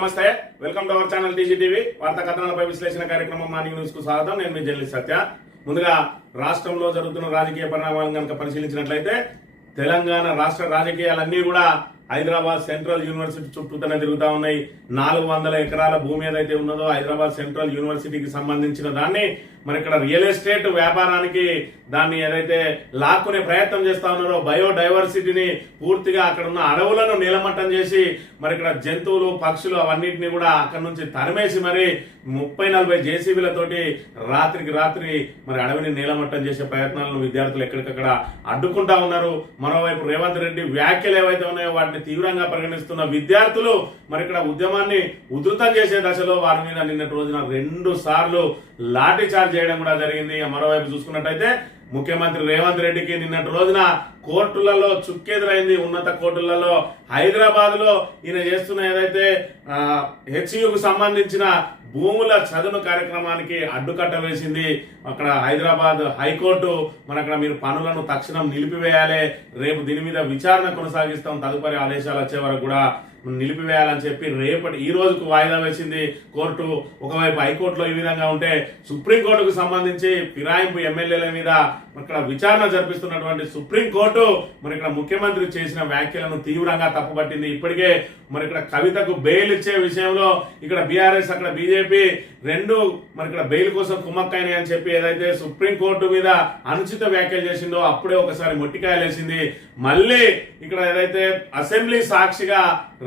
నమస్తే, welcome to our channel TGTV. వార్తా కథనాలపై విశ్లేషణ కార్యక్రమం మార్నింగ్ న్యూస్ కు స్వాగతం. నేను మీ జర్నలిస్ట్ సత్య. ముందుగా రాష్ట్రంలో జరుగుతున్న రాజకీయ పరిణామాలను కనుక పరిశీలించినట్లయితే తెలంగాణ రాష్ట్ర రాజకీయాలన్నీ కూడా హైదరాబాద్ సెంట్రల్ యూనివర్సిటీ చుట్టూతోనే తిరుగుతా ఉన్నాయి. 400 ఎకరాల భూమి ఏదైతే ఉన్నదో హైదరాబాద్ సెంట్రల్ యూనివర్సిటీకి సంబంధించిన దాన్ని మరి ఇక్కడ రియల్ ఎస్టేట్ వ్యాపారానికి దాన్ని ఏదైతే లాక్కునే ప్రయత్నం చేస్తా ఉన్నారో, బయోడైవర్సిటీని పూర్తిగా అక్కడ ఉన్న అడవులను నీలమట్టం చేసి మరి ఇక్కడ జంతువులు పక్షులు అవన్నింటినీ కూడా అక్కడ నుంచి తరిమేసి మరి 30-40 జేసీబీలతోటి రాత్రికి రాత్రి మరి అడవిని నీలమట్టం చేసే ప్రయత్నాలను విద్యార్థులు ఎక్కడికక్కడ అడ్డుకుంటా ఉన్నారు. మరోవైపు రేవంత్ రెడ్డి వ్యాఖ్యలు ఏవైతే ఉన్నాయో వాటిని తీవ్రంగా పరిగణిస్తున్న విద్యార్థులు మరి ఇక్కడ ఉద్యమాన్ని ఉధృతం చేసే దశలో వారి మీద నిన్నటి రోజున 2 సార్లు లాఠీ చార్జ్ చేయడం కూడా జరిగింది. మరోవైపు చూసుకున్నట్టయితే ముఖ్యమంత్రి రేవంత్ రెడ్డికి నిన్నటి రోజున కోర్టులలో చుక్కెదురైంది. ఉన్నత కోర్టులలో హైదరాబాద్ లో ఈయన చేస్తున్న ఏదైతే హెచ్యుకు సంబంధించిన భూముల చదును కార్యక్రమానికి అడ్డుకట్ట వేసింది. అక్కడ హైదరాబాద్ హైకోర్టు మరి అక్కడ మీరు పనులను తక్షణం నిలిపివేయాలి, రేపు దీని మీద విచారణ కొనసాగిస్తాం, తదుపరి ఆదేశాలు వచ్చే వరకు కూడా నిలిపివేయాలని చెప్పి ఈ రోజుకు వాయిదా వేసింది కోర్టు. ఒకవైపు హైకోర్టులో ఈ విధంగా ఉంటే సుప్రీంకోర్టుకు సంబంధించి ఫిరాయింపు ఎమ్మెల్యేల మీద ఇక్కడ విచారణ జరిపిస్తున్నటువంటి సుప్రీంకోర్టు మరి ఇక్కడ ముఖ్యమంత్రి చేసిన వ్యాఖ్యలను తీవ్రంగా తప్పుపట్టింది. ఇప్పటికే మరి ఇక్కడ కవితకు బెయిల్ ఇచ్చే విషయంలో ఇక్కడ బీఆర్ఎస్ అక్కడ బీజేపీ రెండు మరి ఇక్కడ బెయిల్ కోసం కుమ్మక్కైనాయి అని చెప్పి ఏదైతే సుప్రీంకోర్టు మీద అనుచిత వ్యాఖ్యలు చేసిందో అప్పుడే ఒకసారి మొట్టికాయలేసింది. మళ్ళీ ఇక్కడ ఏదైతే అసెంబ్లీ సాక్షిగా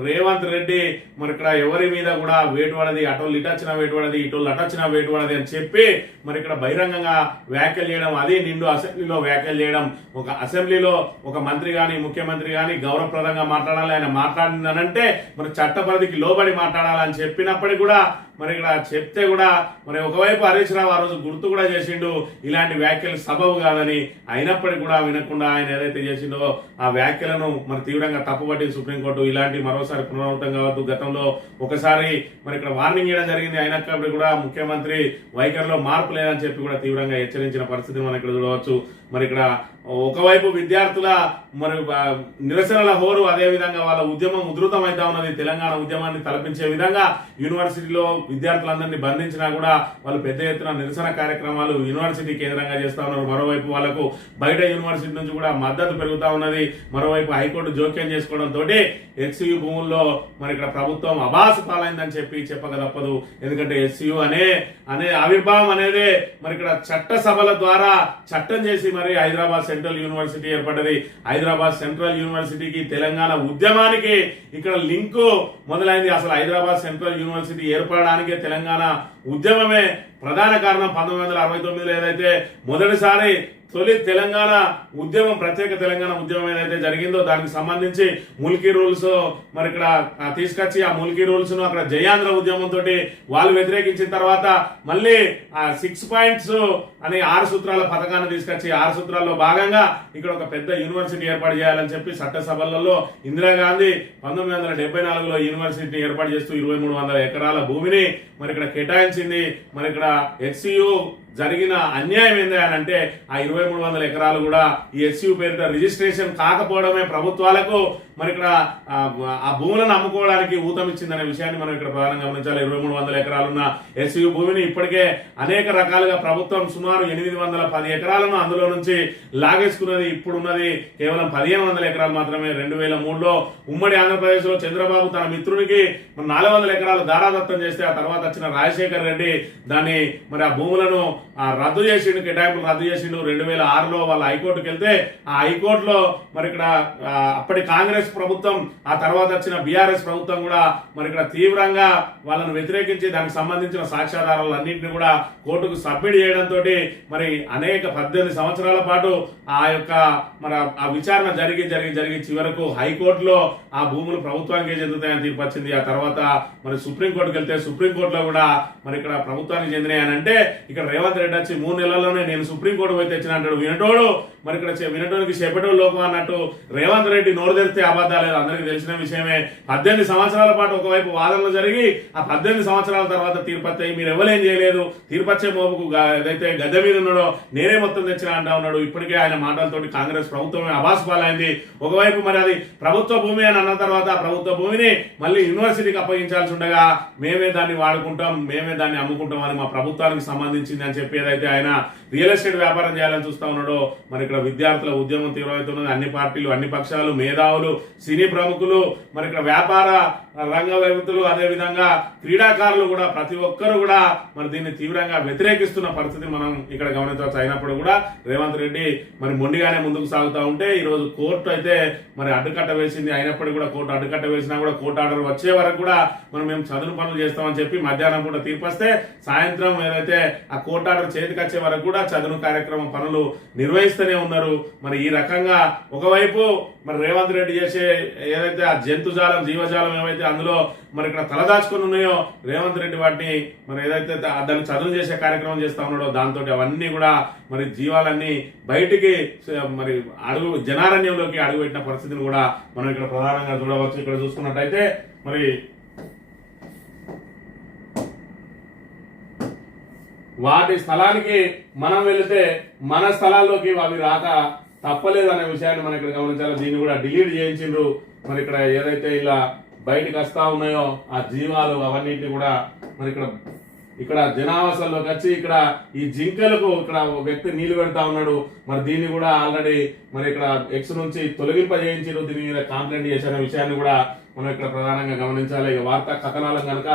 రేవంత్ రెడ్డి మరి ఇక్కడ ఎవరి మీద కూడా వేటు పడది, అటోళ్ళు ఇటొచ్చిన వేటు పడది, ఇటోళ్ళు అటొచ్చిన వేటు పడది అని చెప్పి మరి ఇక్కడ బహిరంగంగా వ్యాఖ్యలు చేయడం, అది నిండు అసెంబ్లీలో వ్యాఖ్యలు చేయడం. ఒక అసెంబ్లీలో ఒక మంత్రి గాని ముఖ్యమంత్రి గాని గౌరవప్రదంగా మాట్లాడాలి, ఆయన మాట్లాడిందనంటే మరి చట్ట పరిధికి లోబడి మాట్లాడాలని చెప్పినప్పటికీ కూడా మరి ఇక్కడ చెప్తే కూడా మరి ఒకవైపు హరీష్ రావు ఆ రోజు గుర్తు కూడా చేసిండు ఇలాంటి వ్యాఖ్యలు సబబు కాదని. అయినప్పటికీ కూడా వినకుండా ఆయన ఏదైతే చేసిండో ఆ వ్యాఖ్యలను మరి తీవ్రంగా తప్పుపట్టింది సుప్రీంకోర్టు. ఇలాంటి మరోసారి పునరావృతం కావద్దు. గతంలో ఒకసారి మరి ఇక్కడ వార్నింగ్ ఇవ్వడం జరిగింది, అయినప్పటికీ కూడా ముఖ్యమంత్రి వైఖరిలో మార్పు లేదని చెప్పి కూడా తీవ్రంగా హెచ్చరించిన పరిస్థితిని మనం ఇక్కడ చూడవచ్చు. మరి ఇక్కడ ఒకవైపు విద్యార్థుల మరి నిరసనల హోరు, అదే విధంగా వాళ్ళ ఉద్యమం ఉధృతం అవుతా ఉన్నది. తెలంగాణ ఉద్యమాన్ని తలపించే విధంగా యూనివర్సిటీలో విద్యార్థులందరినీ బంధించినా కూడా వాళ్ళు పెద్ద ఎత్తున నిరసన కార్యక్రమాలు యూనివర్సిటీ కేంద్రంగా చేస్తా ఉన్నారు. మరోవైపు వాళ్లకు బయట యూనివర్సిటీ నుంచి కూడా మద్దతు పెరుగుతా ఉన్నది. మరోవైపు హైకోర్టు జోక్యం చేసుకోవడంతో హెచ్సియు భూముల్లో మరి ఇక్కడ ప్రభుత్వం అబాసు పాలైందని చెప్పక తప్పదు. ఎందుకంటే హెచ్సియు అనే ఆవిర్భావం అనేదే మరి ఇక్కడ చట్టసభల ద్వారా చట్టం చేసి మరి హైదరాబాద్ సెంట్రల్ యూనివర్సిటీ ఏర్పడ్డది. హైదరాబాద్ సెంట్రల్ యూనివర్సిటీకి తెలంగాణ ఉద్యమానికి ఇక్కడ లింకు మొదలైంది. అసలు హైదరాబాద్ సెంట్రల్ యూనివర్సిటీ ఏర్పడడానికే తెలంగాణ ఉద్యమమే ప్రధాన కారణం. 1969లో ఏదైతే మొదటిసారి తొలి తెలంగాణ ఉద్యమం, ప్రత్యేక తెలంగాణ ఉద్యమం ఏదైతే జరిగిందో దానికి సంబంధించి ముల్కీ రూల్స్ మరి ఇక్కడ తీసుకొచ్చి ఆ ముల్కీ రూల్స్ ను అక్కడ జయాంధ్ర ఉద్యమంతో వాళ్ళు వ్యతిరేకించిన తర్వాత మళ్ళీ ఆ 6 పాయింట్స్ అనే 6 సూత్రాల పథకాన్ని తీసుకొచ్చి 6 సూత్రాల్లో భాగంగా ఇక్కడ ఒక పెద్ద యూనివర్సిటీ ఏర్పాటు చేయాలని చెప్పి చట్టసభలలో ఇందిరాగాంధీ 1974లో యూనివర్సిటీ ఏర్పాటు చేస్తూ 2300 ఎకరాల భూమిని మరి ఇక్కడ కేటాయించింది. మరి ఇక్కడ హెచ్సియు జరిగిన అన్యాయం ఏంది అని అంటే ఆ 2300 ఎకరాలు కూడా ఈ హెచ్సియు పేరిట రిజిస్ట్రేషన్ కాకపోవడమే ప్రభుత్వాలకు మరి ఇక్కడ ఆ భూములను అమ్ముకోవడానికి ఊతమిచ్చిందనే విషయాన్ని మనం ఇక్కడ ప్రధానంగా గమనించాలి. 2300 ఎకరాలున్న హెచ్సియు భూమిని ఇప్పటికే అనేక రకాలుగా ప్రభుత్వం సుమారు 810 ఎకరాలను అందులో నుంచి లాగేసుకున్నది. ఇప్పుడున్నది కేవలం 1500 ఎకరాలు మాత్రమే. 2003లో ఉమ్మడి ఆంధ్రప్రదేశ్ లో చంద్రబాబు తన మిత్రునికి 400 ఎకరాలు దారాదత్తం చేస్తే ఆ తర్వాత వచ్చిన రాజశేఖర్ రెడ్డి దాన్ని మరి ఆ భూములను రద్దు చేసిండు, కేటాయింపులు రద్దు చేసిండు. 2006లో వాళ్ళ హైకోర్టుకు వెళ్తే ఆ హైకోర్టులో మరి ఇక్కడ అప్పటి కాంగ్రెస్ ప్రభుత్వం, ఆ తర్వాత వచ్చిన బీఆర్ఎస్ ప్రభుత్వం కూడా మరి ఇక్కడ తీవ్రంగా వాళ్ళను వ్యతిరేకించి దానికి సంబంధించిన సాక్ష్యాధారాలు అన్నింటినీ కూడా కోర్టుకు సబ్మిట్ చేయడంతో మరి అనేక 18 సంవత్సరాల పాటు ఆ యొక్క మరి ఆ విచారణ జరిగి చివరకు హైకోర్టులో ఆ భూములు ప్రభుత్వానికే చెందుతాయని తీర్పు వచ్చింది. ఆ తర్వాత మరి సుప్రీంకోర్టుకు వెళ్తే సుప్రీంకోర్టులో కూడా మరి ఇక్కడ ప్రభుత్వానికి చెందినాయని అంటే ఇక్కడ రేవంత్ రెడ్డి వచ్చి 3 నెలల్లోనే నేను సుప్రీంకోర్టు పోయి తెచ్చిన అంటాడు. వినటోడు మరి ఇక్కడ వినటానికి చెప్పటం లోకం అన్నట్టు రేవంత్ రెడ్డి నోరు తెరిస్తే అబద్ధాలేదు, అందరికీ తెలిసిన విషయమే. 18 సంవత్సరాల పాటు ఒకవైపు వాదనలు జరిగి ఆ 18 సంవత్సరాల తర్వాత తీర్పత్తాయి, మీరు ఎవరేం చేయలేదు, తీర్పచ్చే మోపుకు ఏదైతే గద్దె మీద ఉన్నాడో నేనే మొత్తం తెచ్చిన అంటా ఉన్నాడు. ఇప్పటికే ఆయన మాటలతోటి కాంగ్రెస్ ప్రభుత్వమే అబాస్పాలైంది. ఒకవైపు మరి అది ప్రభుత్వ భూమి అని అన్న తర్వాత ప్రభుత్వ భూమిని మళ్ళీ యూనివర్సిటీకి అప్పగించాల్సి ఉండగా మేమే దాన్ని వాడుకుంటాం, మేమే దాన్ని అమ్ముకుంటాం అని మా ప్రభుత్వానికి సంబంధించింది అని చెప్పి ఏదైతే ఆయన రియల్ ఎస్టేట్ వ్యాపారం చేయాలని చూస్తా ఉన్నాడో మరి ఇక్కడ విద్యార్థుల ఉద్యమం తీవ్రమవుతున్నది. అన్ని పార్టీలు, అన్ని పక్షాలు, మేధావులు, సినీ ప్రముఖులు, మరి ఇక్కడ వ్యాపార రంగ వ్యక్తులు, అదే విధంగా క్రీడాకారులు కూడా ప్రతి ఒక్కరు కూడా మరి దీన్ని తీవ్రంగా వ్యతిరేకిస్తున్న పరిస్థితి మనం ఇక్కడ గమనించవచ్చు. అయినప్పుడు కూడా రేవంత్ రెడ్డి మరి మొండిగానే ముందుకు సాగుతూ ఉంటే ఈ రోజు కోర్టు అయితే మరి అడ్డుకట్ట వేసింది. అయినప్పటికీ కూడా కోర్టు అడ్డుకట్ట వేసినా కూడా కోర్టు ఆర్డర్ వచ్చే వరకు కూడా మనం మేము చదును పనులు చేస్తామని చెప్పి మధ్యాహ్నం కూడా తీర్పొస్తే సాయంత్రం ఏదైతే ఆ కోర్టు ఆర్డర్ చేతికి వచ్చే వరకు కూడా చదును కార్యక్రమం పనులు నిర్వహిస్తూనే ఉన్నారు. మరి ఈ రకంగా ఒకవైపు మరి రేవంత్ రెడ్డి చేసే ఏదైతే ఆ జంతుజాలం, జీవజాలం ఏవైతే అందులో మరి ఇక్కడ తలదాచుకుని ఉన్నాయో రేవంత్ రెడ్డి వాటిని మరి ఏదైతే దాన్ని చదువు చేసే కార్యక్రమం చేస్తా ఉన్నాడో దాంతో అవన్నీ కూడా మరి జీవాలన్నీ బయటికి మరి జనారణ్యంలోకి అడుగుపెట్టిన పరిస్థితిని కూడా మనం ఇక్కడ ప్రధానంగా చూడవచ్చు. ఇక్కడ చూసుకున్నట్టయితే మరి వాటి స్థలానికి మనం వెళితే మన స్థలాల్లోకి అవి రాక తప్పలేదు అనే విషయాన్ని మనం ఇక్కడ గమనించాలి. దీన్ని కూడా డిలీట్ చేయించిండ్రు. మరి ఇక్కడ ఏదైతే ఇలా బయటకు వస్తా ఉన్నాయో ఆ జీవాలు అవన్నింటినీ కూడా మరి ఇక్కడ జనావాసాల్లోకి వచ్చి ఇక్కడ ఈ జింకలకు ఇక్కడ వ్యక్తి నీళ్లు పెడతా ఉన్నాడు. మరి దీన్ని కూడా ఆల్రెడీ మరి ఇక్కడ ఎక్స్ నుంచి తొలగింపజేయించారు, దీని మీద కంప్లైంట్ చేసిన విషయాన్ని కూడా మనం ఇక్కడ ప్రధానంగా గమనించాలి. ఇక వార్తా కథనాలను కనుక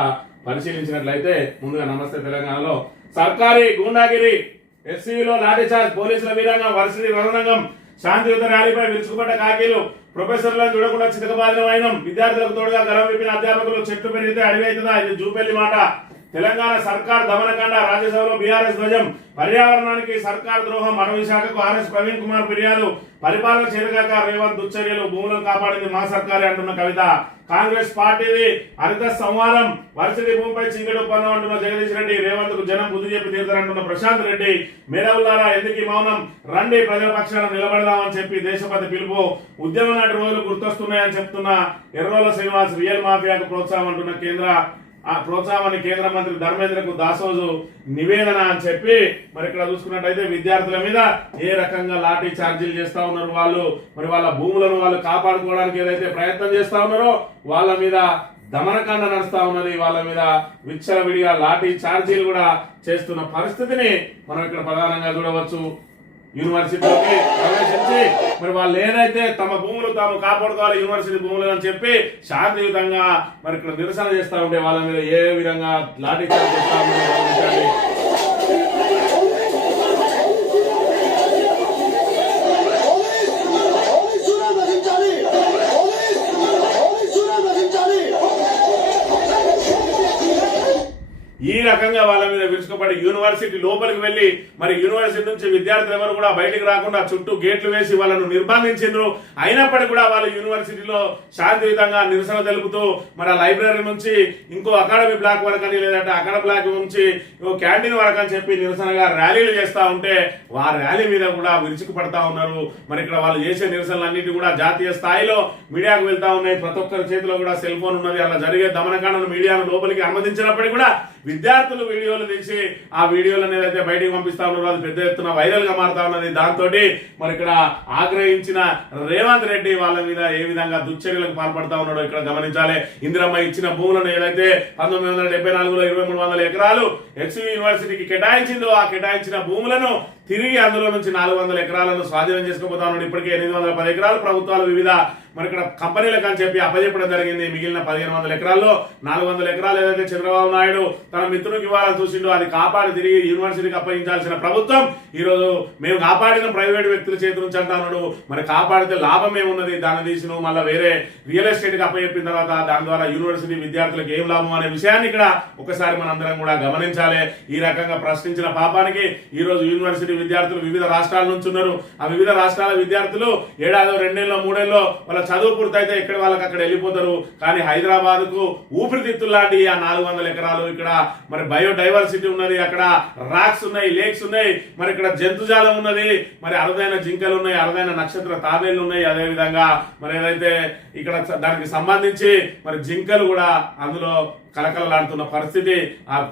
పరిశీలించినట్లయితే ముందుగా నమస్తే తెలంగాణలో సర్కారీ గూండాగిరి, ఎస్సీలో లాఠీచార్జ్, పోలీసుల వీరంగం, వర్సిటీ రణరంగం, శాంతియుత ర్యాలీపై విరుచుకుపడ్డ కాకీలు, ప్రొఫెసర్లను చూడకుండా చితకబాదిన వైనం, విద్యార్థులకు తోడుగా గలం విప్పిన అధ్యాపకులు, చెట్టు పెరిగితే అడవి అవుతుందా, ఇది జూపెల్లి మాట. తెలంగాణ సర్కార్ దమనకాండ, రాజ్యసభలో బీఆర్ఎస్ ధ్వజం, పర్యావరణానికి సర్కార్ ద్రోహం, అటవీ శాఖకు ఆర్ఎస్ ప్రవీణ్ కుమార్ ఫిర్యాదు, పరిపాలన చేరగాక రేవంత్ దుశ్చర్యలు, భూములను కాపాడింది మా సర్కారే అంటున్న కవిత, కాంగ్రెస్ పార్టీది హరిత సంవాదం, వర్సిటీ భూమిపై చీకటి ఒప్పందం అంటున్న జగదీష్ రెడ్డి, రేవంత్ కు జనం బుద్ధి చెప్పి తీరుతారంటున్న ప్రశాంత్ రెడ్డి, మేధావులారా ఎందుకు మౌనం, రండి ప్రజల పక్షాన నిలబడదామని చెప్పి దేశపతి పిలుపు, ఉద్యమ నాటి రోజులు గుర్తొస్తున్నాయని చెప్తున్న ఎర్రోల శ్రీనివాస్, రియల్ మాఫియాకు ప్రోత్సాహం అంటున్న ప్రోత్సాహాన్ని కేంద్ర మంత్రి ధర్మేంద్రకు దాసోజు నివేదన అని చెప్పి మరి ఇక్కడ చూసుకున్నట్టయితే విద్యార్థుల మీద ఏ రకంగా లాఠీ ఛార్జీలు చేస్తా ఉన్నారు వాళ్ళు, మరి వాళ్ళ భూములను వాళ్ళు కాపాడుకోవడానికి ఏదైతే ప్రయత్నం చేస్తా ఉన్నారో వాళ్ళ మీద దమనకాండ నడుస్తా ఉన్నది, వాళ్ళ మీద విచ్చలవిడిగా లాఠీ ఛార్జీలు కూడా చేస్తున్న పరిస్థితిని మనం ఇక్కడ ప్రధానంగా చూడవచ్చు. యూనివర్సిటీలోకి ప్రవేశించి మరి వాళ్ళు ఏదైతే తమ భూములు తాము కాపాడుకోవాలి యూనివర్సిటీ భూములు అని చెప్పి శాంతియుతంగా మరి ఇక్కడ నిరసన చేస్తా ఉంటే వాళ్ళ మీద ఏ విధంగా లాఠీ చార్జ్ చేస్తా ఉంటారు. ఈ రకంగా వాళ్ళ మీద విరుచుకుపడి యూనివర్సిటీ లోపలికి వెళ్లి మరి యూనివర్సిటీ నుంచి విద్యార్థులు ఎవరు కూడా బయటకు రాకుండా చుట్టూ గేట్లు వేసి వాళ్ళను నిర్బంధించారు. అయినప్పటికీ కూడా వాళ్ళు యూనివర్సిటీలో శాంతియుతంగా నిరసన తెలుపుతూ మరి ఆ లైబ్రరీ నుంచి ఇంకో అకాడమీ బ్లాక్ వరకు అని లేదంటే అక్కడ బ్లాక్ నుంచి క్యాంటీన్ వరకు అని చెప్పి నిరసనగా ర్యాలీలు చేస్తా ఉంటే ఆ ర్యాలీ మీద కూడా విరుచుకు పడతా ఉన్నారు. మరి ఇక్కడ వాళ్ళు చేసే నిరసనలన్నిటి కూడా జాతీయ స్థాయిలో మీడియాకు వెళ్తా ఉన్నాయి. ప్రతి ఒక్కరి చేతిలో కూడా సెల్ ఫోన్ ఉన్నది. అలా జరిగే దమనకాండను మీడియాను లోపలికి అనుమతించినప్పటికీ కూడా విద్యార్థులు వీడియోలు తీసి ఆ వీడియోలను ఏదైతే బయటకు పంపిస్తా ఉన్నారో అది పెద్ద ఎత్తున వైరల్ గా మారుతా ఉన్నది. దాంతో మరి ఇక్కడ ఆగ్రహించిన రేవంత్ రెడ్డి వాళ్ళ మీద ఏ విధంగా దుశ్చర్యలకు పాల్పడతా ఉన్నాడో ఇక్కడ గమనించాలి. ఇందిరమ్మ ఇచ్చిన భూములను ఏదైతే 1974లో 2300 ఎకరాలు ఎక్స్ యూనివర్సిటీకి కేటాయించిందో ఆ కేటాయించిన భూములను తిరిగి అందులో నుంచి 400 ఎకరాలను స్వాధీనం చేసుకోబోతా ఉన్నాడు. ఇప్పటికే 810 ఎకరాలు ప్రభుత్వాలు వివిధ మరి ఇక్కడ కంపెనీలకు అని చెప్పి అప్పచెప్పడం జరిగింది. మిగిలిన 1500 ఎకరాల్లో 400 ఎకరాలు ఏదైతే చంద్రబాబు నాయుడు తన మిత్రునికి ఇవ్వాలని చూసిండో అది కాపాడి తిరిగి యూనివర్సిటీకి అప్పగించాల్సిన ప్రభుత్వం ఈ రోజు మేము కాపాడిన ప్రైవేట్ వ్యక్తుల చేతి నుంచి అంటున్నాడు. మరి కాపాడితే లాభం ఏమున్నది, దాన్ని తీసి నువ్వు మళ్ళీ వేరే రియల్ ఎస్టేట్ కి అప్పచెప్పిన తర్వాత దాని ద్వారా యూనివర్సిటీ విద్యార్థులకు ఏం లాభం అనే విషయాన్ని ఇక్కడ ఒకసారి మనందరం కూడా గమనించాలి. ఈ రకంగా ప్రశ్నించిన పాపానికి ఈ రోజు యూనివర్సిటీ విద్యార్థులు వివిధ రాష్ట్రాల నుంచి ఉన్నారు. ఆ వివిధ రాష్ట్రాల విద్యార్థులు ఏడాదో 2 ఏళ్ళో 3 ఏళ్ళో వాళ్ళ చదువు పూర్తయితే ఎక్కడ వాళ్ళకి అక్కడ వెళ్ళిపోతారు. కానీ హైదరాబాద్ కు ఊపిరితిత్తులాంటి ఆ 400 ఎకరాలు ఇక్కడ మరి బయోడైవర్సిటీ ఉన్నది, అక్కడ రాక్స్ ఉన్నాయి, లేక్స్ ఉన్నాయి, మరి ఇక్కడ జంతుజాలం ఉన్నది, మరి అరుదైన జింకలు ఉన్నాయి, అరుదైన నక్షత్ర తాబేళ్లు ఉన్నాయి. అదే విధంగా మరి ఏదైతే ఇక్కడ దానికి సంబంధించి మరి జింకలు కూడా అందులో కలకలలాడుతున్న పరిస్థితి.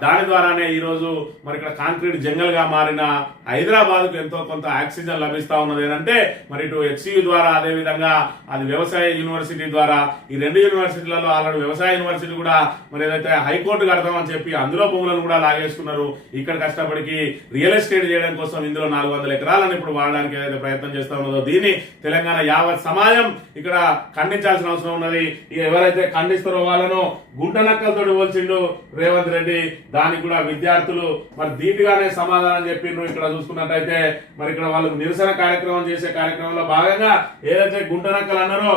దాని ద్వారానే ఈ రోజు మరి ఇక్కడ కాంక్రీట్ జంగల్ గా మారిన హైదరాబాద్ కు ఎంతో కొంత ఆక్సిజన్ లభిస్తా ఉన్నది. ఏంటంటే మరి ఇటు హెచ్సియు ద్వారా, అదే విధంగా అది వ్యవసాయ యూనివర్సిటీ ద్వారా, ఈ 2 యూనివర్సిటీలలో ఆల్రెడీ వ్యవసాయ యూనివర్సిటీ కూడా మరి ఏదైతే హైకోర్టు కడతామని చెప్పి అందులో భూములను కూడా లాగేసుకున్నారు. ఇక్కడ కష్టపడికి రియల్ ఎస్టేట్ చేయడం కోసం ఇందులో 400 ఎకరాలను ఇప్పుడు వాడడానికి ఏదైతే ప్రయత్నం చేస్తా ఉన్నదో దీన్ని తెలంగాణ యావత్ సమాజం ఇక్కడ ఖండించాల్సిన అవసరం ఉన్నది. ఎవరైతే ఖండిస్తారో వాళ్ళను గుంటనక్కలతో పోల్చిండు రేవంత్ రెడ్డి. దానికి కూడా విద్యార్థులు మరి ధీటుగానే సమాధానం చెప్పిండ్రు. ఇక్కడ చూసుకున్నట్టయితే మరి ఇక్కడ వాళ్ళు నిరసన కార్యక్రమం చేసే కార్యక్రమంలో భాగంగా ఏదైతే గుంటనక్కలు అన్నారో,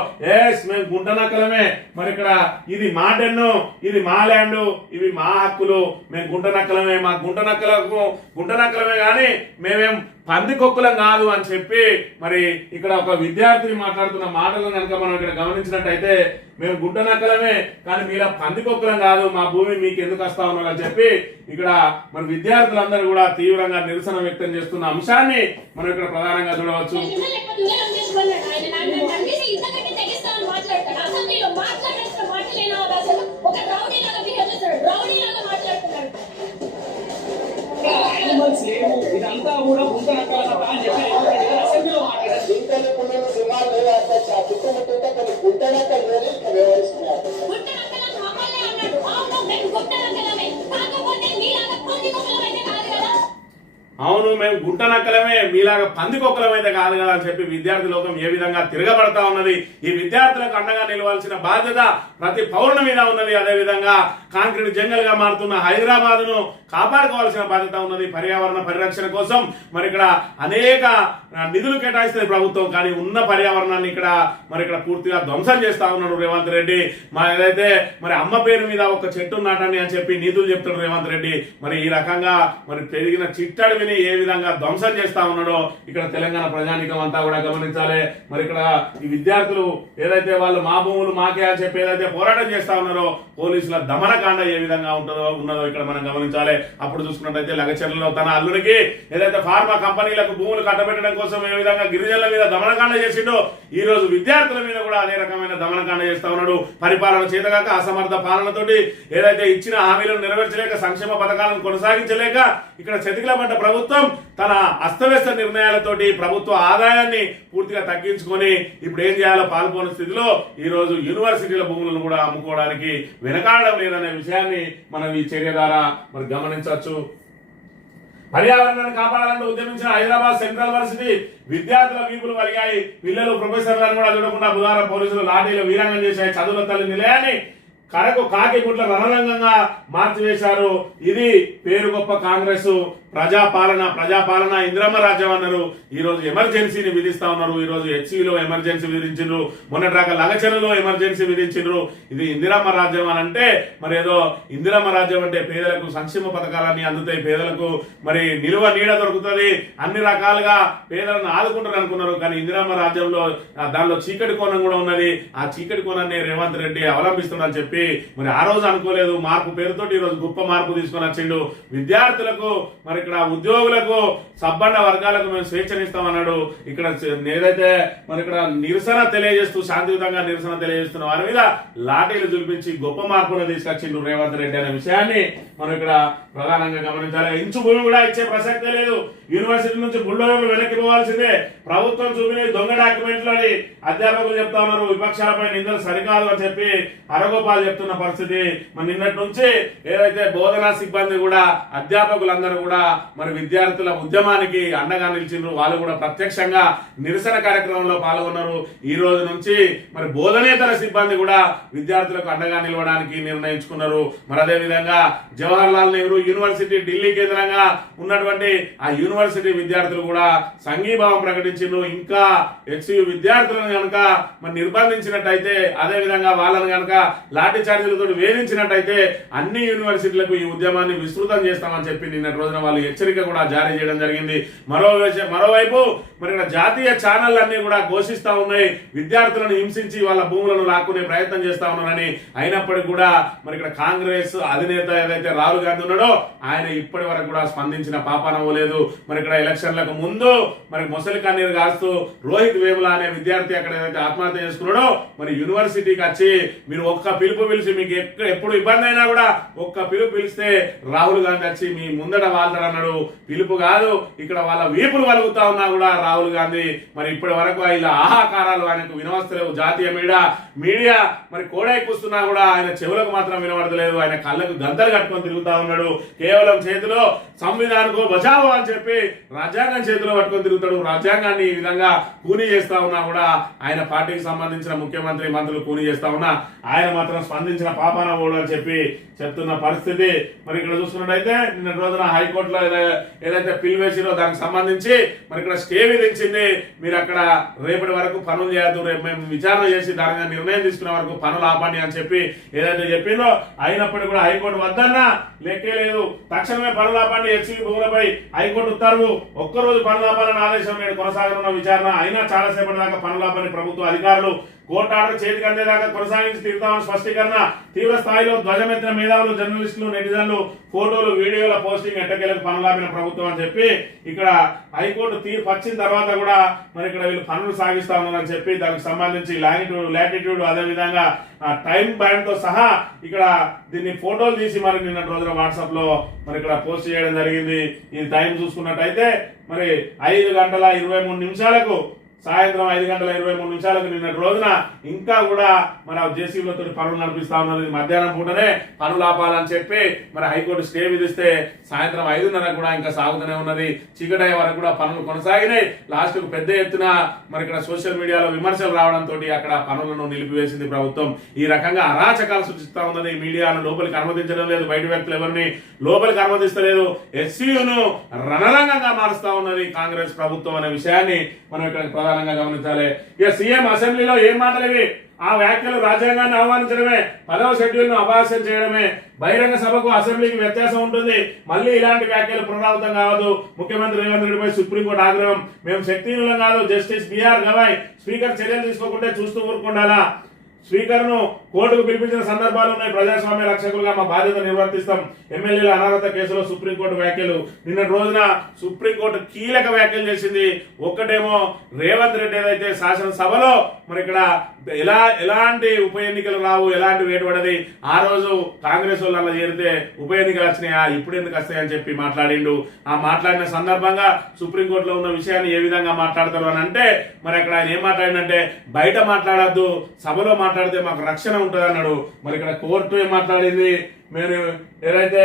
మేము గుంటనక్కలమే, మరి ఇక్కడ ఇది మా డెన్ను, ఇది మా ల్యాండ్, ఇవి మా హక్కులు, మేము గుంటనక్కలమే, మా గుంటనక్కలమే కానీ మేమేం పందికొక్కులం కాదు అని చెప్పి మరి ఇక్కడ ఒక విద్యార్థిని మాట్లాడుతున్న మాటలను కనుక మనం ఇక్కడ గమనించినట్టయితే, మేము గుంటనక్కలమే కానీ మీలా పందికొక్కులం కాదు, మా భూమి మీకు ఎందుకు వస్తా ఉన్నారు అని చెప్పి ఇక్కడ మన విద్యార్థులందరూ కూడా తీవ్రంగా నిరసన వ్యక్తం చేస్తున్న అంశాన్ని మనం ఇక్కడ ప్రధానంగా చూడవచ్చు. ఇదంతా కూడా గుంటనక్కల అని చెప్పి అసెంబ్లీలో మాట్లాడారు. అవును, మేము గుంటనక్కలమే, మీలాగా పందికొక్కలమైతే కాదు కదా అని చెప్పి విద్యార్థి లోకం ఏ విధంగా తిరగబడతా ఉన్నది. ఈ విద్యార్థులకు అండగా నిలవాల్సిన బాధ్యత ప్రతి పౌరుని మీద ఉన్నది. అదే విధంగా కాంక్రీట్ జంగల్ గా మారుతున్న హైదరాబాద్ ను కాపాడుకోవాల్సిన బాధ్యత ఉన్నది. పర్యావరణ పరిరక్షణ కోసం మరి ఇక్కడ అనేక నిధులు కేటాయిస్తుంది ప్రభుత్వం, కానీ ఉన్న పర్యావరణాన్ని ఇక్కడ మరి ఇక్కడ పూర్తిగా ధ్వంసం చేస్తా ఉన్నాడు రేవంత్ రెడ్డి. మరి ఏదైతే మరి అమ్మ పేరు మీద ఒక చెట్టు నాటండి అని చెప్పి నిధులు చెప్తాడు రేవంత్ రెడ్డి. మరి ఈ రకంగా మరి పెరిగిన చిట్టడిని ఏ విధంగా ధ్వంసం చేస్తా ఉన్నాడో ఇక్కడ తెలంగాణ ప్రజానికం అంతా కూడా గమనించాలి. మరి ఇక్కడ ఈ విద్యార్థులు ఏదైతే వాళ్ళు మా భూములు మాకే అని చెప్పి ఏదైతే పోరాటం చేస్తా ఉన్నారో, పోలీసుల దమనకాండ ఏ విధంగా ఉన్నదో ఇక్కడ మనం గమనించాలి. అప్పుడు చూసుకున్నట్టయితే లగచర్లలో తన అల్లుడికి ఏదైతే ఫార్మా కంపెనీలకు భూములు కట్టబెట్టడం కోసం ఏ విధంగా గిరిజనుల మీద దమనకాండ చేసిండో, ఈ రోజు విద్యార్థుల మీద కూడా అదే రకమైన దమనకాండ చేస్తా ఉన్నాడు. పరిపాలన చేతగాక అసమర్థ పాలనతోటి ఏదైతే ఇచ్చిన హామీలను నెరవేర్చలేక, సంక్షేమ పథకాలను కొనసాగించలేక ఇక్కడ చతికిల పడ్డ ప్రభుత్వం తన అస్తవ్యస్త నిర్ణయాలతోటి ప్రభుత్వ ఆదాయాన్ని పూర్తిగా తగ్గించుకొని ఇప్పుడు ఏం చేయాలో పాల్పోని స్థితిలో ఈ రోజు యూనివర్సిటీల భూములను కూడా అమ్ముకోవడానికి వెనకాడడం లేదనే విషయాన్ని మనం ఈ చర్య ద్వారా మరి గమనించవచ్చు. పర్యావరణాన్ని కాపాడాలంటూ ఉద్యమించిన హైదరాబాద్ సెంట్రల్ యూనివర్సిటీ విద్యార్థుల వీపులు కలిగాయి. పిల్లలు ప్రొఫెసర్లను కూడా చూడకుండా బుధవారం పోలీసులు లాఠీలు వీరంగం చేశాయి. చదువుల తల్లి నిలయాన్ని కరకు కాకి గుట్ల రణరంగంగా మార్చివేశారు. ఇది పేరు గొప్ప కాంగ్రెస్ ప్రజాపాలన ఇందిరమ్మ రాజ్యం అన్నారు. ఈ రోజు ఎమర్జెన్సీని విధిస్తా ఉన్నారు. ఈ రోజు హెచ్సిలో ఎమర్జెన్సీ విధించారు, మొన్నటి రాక లగచర్లలో ఎమర్జెన్సీ విధించారు. ఇది ఇందిరమ్మ రాజ్యం అని అంటే మరి ఏదో ఇందిరమ్మ రాజ్యం అంటే పేదలకు సంక్షేమ పథకాలన్నీ అందుతాయి, పేదలకు మరి నిలువ నీడ దొరుకుతుంది, అన్ని రకాలుగా పేదలను ఆదుకుంటారు అనుకున్నారు. కానీ ఇందిరమ్మ రాజ్యంలో దానిలో చీకటి కోణం కూడా ఉన్నది. ఆ చీకటి కోణాన్ని రేవంత్ రెడ్డి అవలంబిస్తున్నారని చెప్పి మరి ఆ రోజు అనుకోలేదు. మార్పు పేరుతోటి ఈ రోజు గొప్ప మార్పు తీసుకొని వచ్చిండు. విద్యార్థులకు మరి ఇక్కడ ఉద్యోగులకు సబ్బండ వర్గాలకు మేము స్వేచ్ఛనిస్తామన్నాడు. ఇక్కడ ఏదైతే మరి ఇక్కడ నిరసన తెలియజేస్తూ శాంతియుతంగా నిరసన తెలియజేస్తున్న వారి మీద లాఠీలు చూపించి గొప్ప మార్పును తీసుకొచ్చిండు రేవంత్ రెడ్డి అనే విషయాన్ని మనం ఇక్కడ ప్రధానంగా గమనించాలి. ఇంచు భూమి కూడా ఇచ్చే ప్రసక్తే లేదు. యూనివర్సిటీ నుంచి బుల్డోజర్లు వెనక్కి పోవాల్సిందే. ప్రభుత్వం చూపిన దొంగ డాక్యుమెంట్లని అధ్యాపకులు చెప్తా ఉన్నారు. విపక్షాలపై నిందలు సరికాదు అని చెప్పి అరగోపాలు చెప్తున్న పరిస్థితి. మరి నిన్నటి నుంచి ఏదైతే బోధనా సిబ్బంది కూడా అధ్యాపకులందరూ కూడా మరి విద్యార్థుల ఉద్యమానికి అండగా నిలిచిండ్రు. వాళ్ళు కూడా ప్రత్యక్షంగా నిరసన కార్యక్రమంలో పాల్గొన్నారు. ఈ రోజు నుంచి మరి బోధనేతర సిబ్బంది కూడా విద్యార్థులకు అండగా నిలవడానికి నిర్ణయించుకున్నారు. మరి అదే విధంగా జవహర్ లాల్ నెహ్రూ యూనివర్సిటీ ఢిల్లీ కేంద్రంగా ఉన్నటువంటి ఆ యూనివర్సిటీ విద్యార్థులు కూడా సంఘీభావం ప్రకటించిండ్రు. ఇంకా హెచ్సియు విద్యార్థులను కనుక మరి నిర్బంధించినట్టయితే, అదే విధంగా వాళ్ళని కనుక లాఠీ చార్జీలతో వేధించినట్టయితే అన్ని యూనివర్సిటీలకు ఈ ఉద్యమాన్ని విస్తృతం చేస్తామని చెప్పి నిన్నటి రోజున వాళ్ళు వాళ్ళు హెచ్చరిక కూడా జారీ చేయడం జరిగింది. మరోవైపు మరి ఇక్కడ జాతీయ ఛానళ్లన్నీ కూడా ఘోషిస్తా ఉన్నాయి, విద్యార్థులను హింసించి వాళ్ళ భూములను లాక్కునే ప్రయత్నం చేస్తా ఉన్నారని. అయినప్పటికీ కూడా మరి ఇక్కడ కాంగ్రెస్ అధినేత ఏదైతే రాహుల్ గాంధీ ఉన్నాడో ఆయన ఇప్పటి వరకు కూడా స్పందించిన పాపాన పోలేదు. మరి ఇక్కడ ఎలక్షన్లకు ముందు మరి మొసలి కన్నీరు కాస్తూ రోహిత్ వేముల అనే విద్యార్థి అక్కడ ఏదైతే ఆత్మహత్య చేసుకున్నాడో మరి యూనివర్సిటీకి వచ్చి మీరు ఒక్క పిలుపు పిలిచి మీకు ఎప్పుడు ఇబ్బంది అయినా కూడా ఒక్క పిలుపు పిలిస్తే రాహుల్ గాంధీ వచ్చి మీ ముందట వాళ్తాడు అన్నాడు. పిలుపు కాదు, ఇక్కడ వాళ్ళ వీపులు వలుగుతా ఉన్నా కూడా రాహుల్ గాంధీ మరి ఇప్పటి వరకు ఇలా ఆహాకారాలు ఆయనకు వినవస్తలేవు. జాతీయ మీడియా మరి కోడై కూస్తున్నా కూడా ఆయన చెవులకు మాత్రం వినబడతలేదు. ఆయన కళ్ళకు గంతలు కట్టుకొని తిరుగుతా ఉన్నాడు. కేవలం చేతిలో సంవిధానకు బచావో అని చెప్పి రాజ్యాంగం చేతిలో పట్టుకొని తిరుగుతాడు. రాజ్యాంగాన్ని ఈ విధంగా కూనీ చేస్తా ఉన్నా కూడా ఆయన పార్టీకి సంబంధించిన ముఖ్యమంత్రి మంత్రులు కూనీ చేస్తా ఉన్నా ఆయన మాత్రం స్పందించిన పాపాన పోడు అని చెప్పి చెప్తున్న పరిస్థితి. మరి ఇక్కడ చూసుకున్నట్టయితే నిన్న రోజున హైకోర్టులో ఏదైతే పిల్ వేసిరో దానికి సంబంధించి మరి ఇక్కడ స్టే విధించింది. మీరు అక్కడ రేపటి వరకు పనులు చేయొద్దు, రేపు మేము విచారణ చేసి దాని మీద నిర్ణయం తీసుకునే వరకు పనులు ఆపండి అని చెప్పి ఏదైతే చెప్పిందో అయినప్పటికీ కూడా హైకోర్టు వద్దన్నా లెక్కే లేదు. తక్షణమే పనులు ఆపండి, హెచ్సిబి భూములపై హైకోర్టు ఉత్తర్వు, ఒక్కరోజు పనులు ఆపాలని ఆదేశం నేడు కొనసాగనున్న విచారణ. అయినా చాలాసేపటి దాకా పనులు ఆపని ప్రభుత్వ అధికారులు. కోర్టు ఆర్డర్ చేతికి అందేదాకా కొనసాగించి తీరుతామని స్పష్టీకరణ. తీవ్ర స్థాయిలో ధ్వజమెత్తిన మేధావులు, జర్నలిస్టులు, నెటిజన్లు ఫోటోలు, వీడియోల పోస్టింగ్ ఎట్టకేలకు పనులాపిన ప్రభుత్వం అని చెప్పి ఇక్కడ హైకోర్టు తీర్పు వచ్చిన తర్వాత కూడా మరి ఇక్కడ వీళ్ళు పనులు సాగిస్తా ఉన్నారని చెప్పి దానికి సంబంధించి లాటిట్యూడ్ అదే విధంగా టైం బ్యాండ్ తో సహా ఇక్కడ దీన్ని ఫోటోలు తీసి మరి నిన్న రోజున వాట్సాప్ లో మరి ఇక్కడ పోస్ట్ చేయడం జరిగింది. ఈ టైం చూసుకున్నట్టయితే మరి 5:23 సాయంత్రం 5:23 నిన్నటి రోజున ఇంకా కూడా మరి జేసీబీలతో పనులు నడిపిస్తా ఉన్నది. మధ్యాహ్నం పూటనే పనులు ఆపాలని చెప్పి మరి హైకోర్టు స్టే విధిస్తే సాయంత్రం 5:30 కూడా ఇంకా సాగుతూనే ఉన్నది. చీకటయ్యే వరకు కూడా పనులు కొనసాగినాయి. లాస్ట్ కు పెద్ద ఎత్తున మరి ఇక్కడ సోషల్ మీడియాలో విమర్శలు రావడంతో అక్కడ పనులను నిలిపివేసింది ప్రభుత్వం. ఈ రకంగా అరాచకాలు సృష్టిస్తా ఉన్నది. మీడియాను లోపలికి అనుమతించడం లేదు, బయట వ్యక్తులు ఎవరిని లోపలికి అనుమతిస్తలేదు. ఎస్సీయూను రణరంగంగా మారుస్తా ఉన్నది కాంగ్రెస్ ప్రభుత్వం అనే విషయాన్ని మనం ఇక్కడ ప్రధానంగా గమనించాలి. ఇక సీఎం అసెంబ్లీలో ఏం మాటలేవి, ఆ వ్యాఖ్యలు రాజ్యాంగాన్ని అవమానించడమే, 10వ షెడ్యూల్ ను అభాస్యం చేయడమే. బహిరంగ సభకు అసెంబ్లీకి వ్యత్యాసం ఉంటుంది, మళ్ళీ ఇలాంటి వ్యాఖ్యలు పునరావృతం కావద్దు. ముఖ్యమంత్రి రేవంత్ రెడ్డిపై సుప్రీంకోర్టు ఆగ్రహం. మేము శక్తిహీనులం కాదు, జస్టిస్ బిఆర్ గవాయ్. స్పీకర్ చర్యలు తీసుకోకుంటే చూస్తూ ఊరుకుండాలా? స్పీకర్ ను కోర్టుకు పిలిపించిన సందర్భాలు ఉన్నాయి. ప్రజాస్వామ్య రక్షకులుగా మా బాధ్యత నిర్వర్తిస్తాం. ఎమ్మెల్యేల అనర్హత కేసులో సుప్రీంకోర్టు వ్యాఖ్యలు. నిన్న రోజున సుప్రీంకోర్టు కీలక వ్యాఖ్యలు చేసింది. ఒక్కటేమో రేవంత్ రెడ్డి ఏదైతే శాసనసభలో మరి ఇక్కడ ఎలాంటి ఉప ఎన్నికలు రావు, ఎలాంటి వేటు పడది. ఆ రోజు కాంగ్రెస్ వాళ్ళు అలా చేరితే ఉప ఎన్నికలు వచ్చినాయా, ఇప్పుడు ఎందుకు వస్తాయని చెప్పి మాట్లాడిండు. ఆ మాట్లాడిన సందర్భంగా సుప్రీంకోర్టులో ఉన్న విషయాన్ని ఏ విధంగా మాట్లాడతారు అని అంటే మరి అక్కడ ఆయన ఏం మాట్లాడిందంటే బయట మాట్లాడద్దు, సభలో మాట్లాడితే మాకు రక్షణ ఉంటుంది అన్నాడు. మరి ఇక్కడ కోర్టు ఏం మాట్లాడింది, మీరు ఏదైతే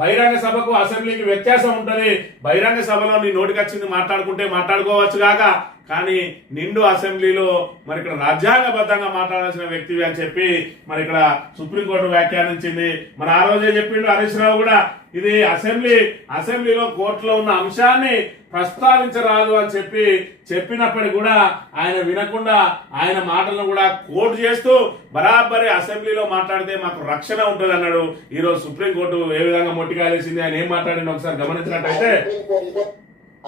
బహిరంగ సభకు అసెంబ్లీకి వ్యత్యాసం ఉంటుంది, బహిరంగ సభలో నీ నోటికి వచ్చింది మాట్లాడుకుంటే మాట్లాడుకోవచ్చు కాక, కానీ నిండు అసెంబ్లీలో మరి ఇక్కడ రాజ్యాంగబద్ధంగా మాట్లాడాల్సిన వ్యక్తివి అని చెప్పి మరి ఇక్కడ సుప్రీంకోర్టు వ్యాఖ్యానించింది. మరి ఆ రోజే చెప్పిండు హరీష్ రావు కూడా, ఇది అసెంబ్లీలో కోర్టులో ఉన్న అంశాన్ని ప్రస్తావించరాదు అని చెప్పినప్పటికీ కూడా ఆయన వినకుండా ఆయన మాటలను కూడా కోట్ చేస్తూ బరాబరి అసెంబ్లీలో మాట్లాడితే మాకు రక్షణ ఉంటుంది అన్నాడు. ఈ రోజు సుప్రీంకోర్టు ఏ విధంగా మొట్టికాలేసింది, ఆయన ఏం మాట్లాడింది ఒకసారి గమనించినట్టయితే,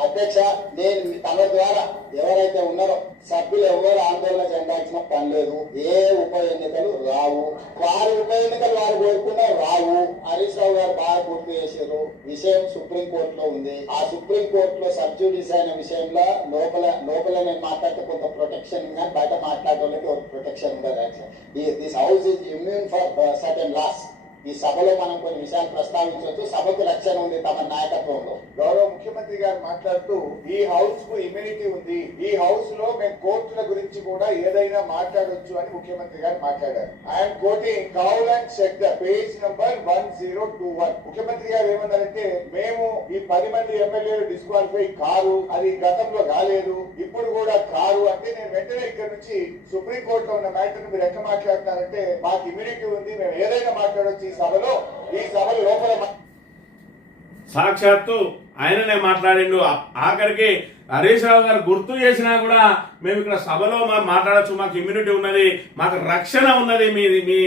అధ్యక్ష, నేను తమ ద్వారా ఎవరైతే ఉన్నారో సభ్యులు ఎవరు ఆందోళన చెందాల్సిన పని లేదు. ఏ ఉప ఎన్నికలు రావు, వారి ఉప ఎన్నికలు వారు కోరుకున్నా రావు. హరీష్ రావు గారు బాగా గుర్తు చేశారు. విషయం సుప్రీం కోర్టులో ఉంది. ఆ సుప్రీం కోర్టులో సబ్జుడిస్ అయిన విషయంలో లోపల నేను మాట్లాడితే కొంత ప్రొటెక్షన్, బయట మాట్లాడేవాళ్ళకి ఒక ప్రొటెక్షన్ ఉండదు. This house is immune for certain laws. ఈ సభలో మనం కొన్ని విషయాలు ప్రస్తావించవచ్చు. సభకు రక్షణ ఉంది తమ నాయకత్వంలో. గౌరవ ముఖ్యమంత్రి గారు మాట్లాడుతూ ఈ హౌస్ కు ఇమ్యూనిటీ ఉంది, ఈ హౌస్ లో మేము కోర్టుల గురించి కూడా ఏదైనా మాట్లాడొచ్చు అని ముఖ్యమంత్రి గారు మాట్లాడారు. I'm quoting Kaul and check the page number 1021. ముఖ్యమంత్రి గారు ఏమన్నారంటే, మేము ఈ 10 మంది ఎమ్మెల్యేలు డిస్క్వాలిఫై కారు, అది గతంలో కాలేదు, ఇప్పుడు కూడా కారు అంటే నేను వెంటనే ఇక్కడ నుంచి సుప్రీంకోర్టులో ఉన్న మ్యాటర్ మీరు ఎట్లా మాట్లాడుతున్నారంటే మాకు ఇమ్యూనిటీ ఉంది, మేము ఏదైనా మాట్లాడొచ్చు ఈ సభలో లోపల. సాక్షాత్తు ఆయననే మాట్లాడిండు. ఆఖరికి హరీష్ రావు గారు గుర్తు చేసినా కూడా మేము ఇక్కడ సభలో మాట్లాడచ్చు, మాకు ఇమ్యూనిటీ ఉన్నది, మాకు రక్షణ ఉన్నది మీ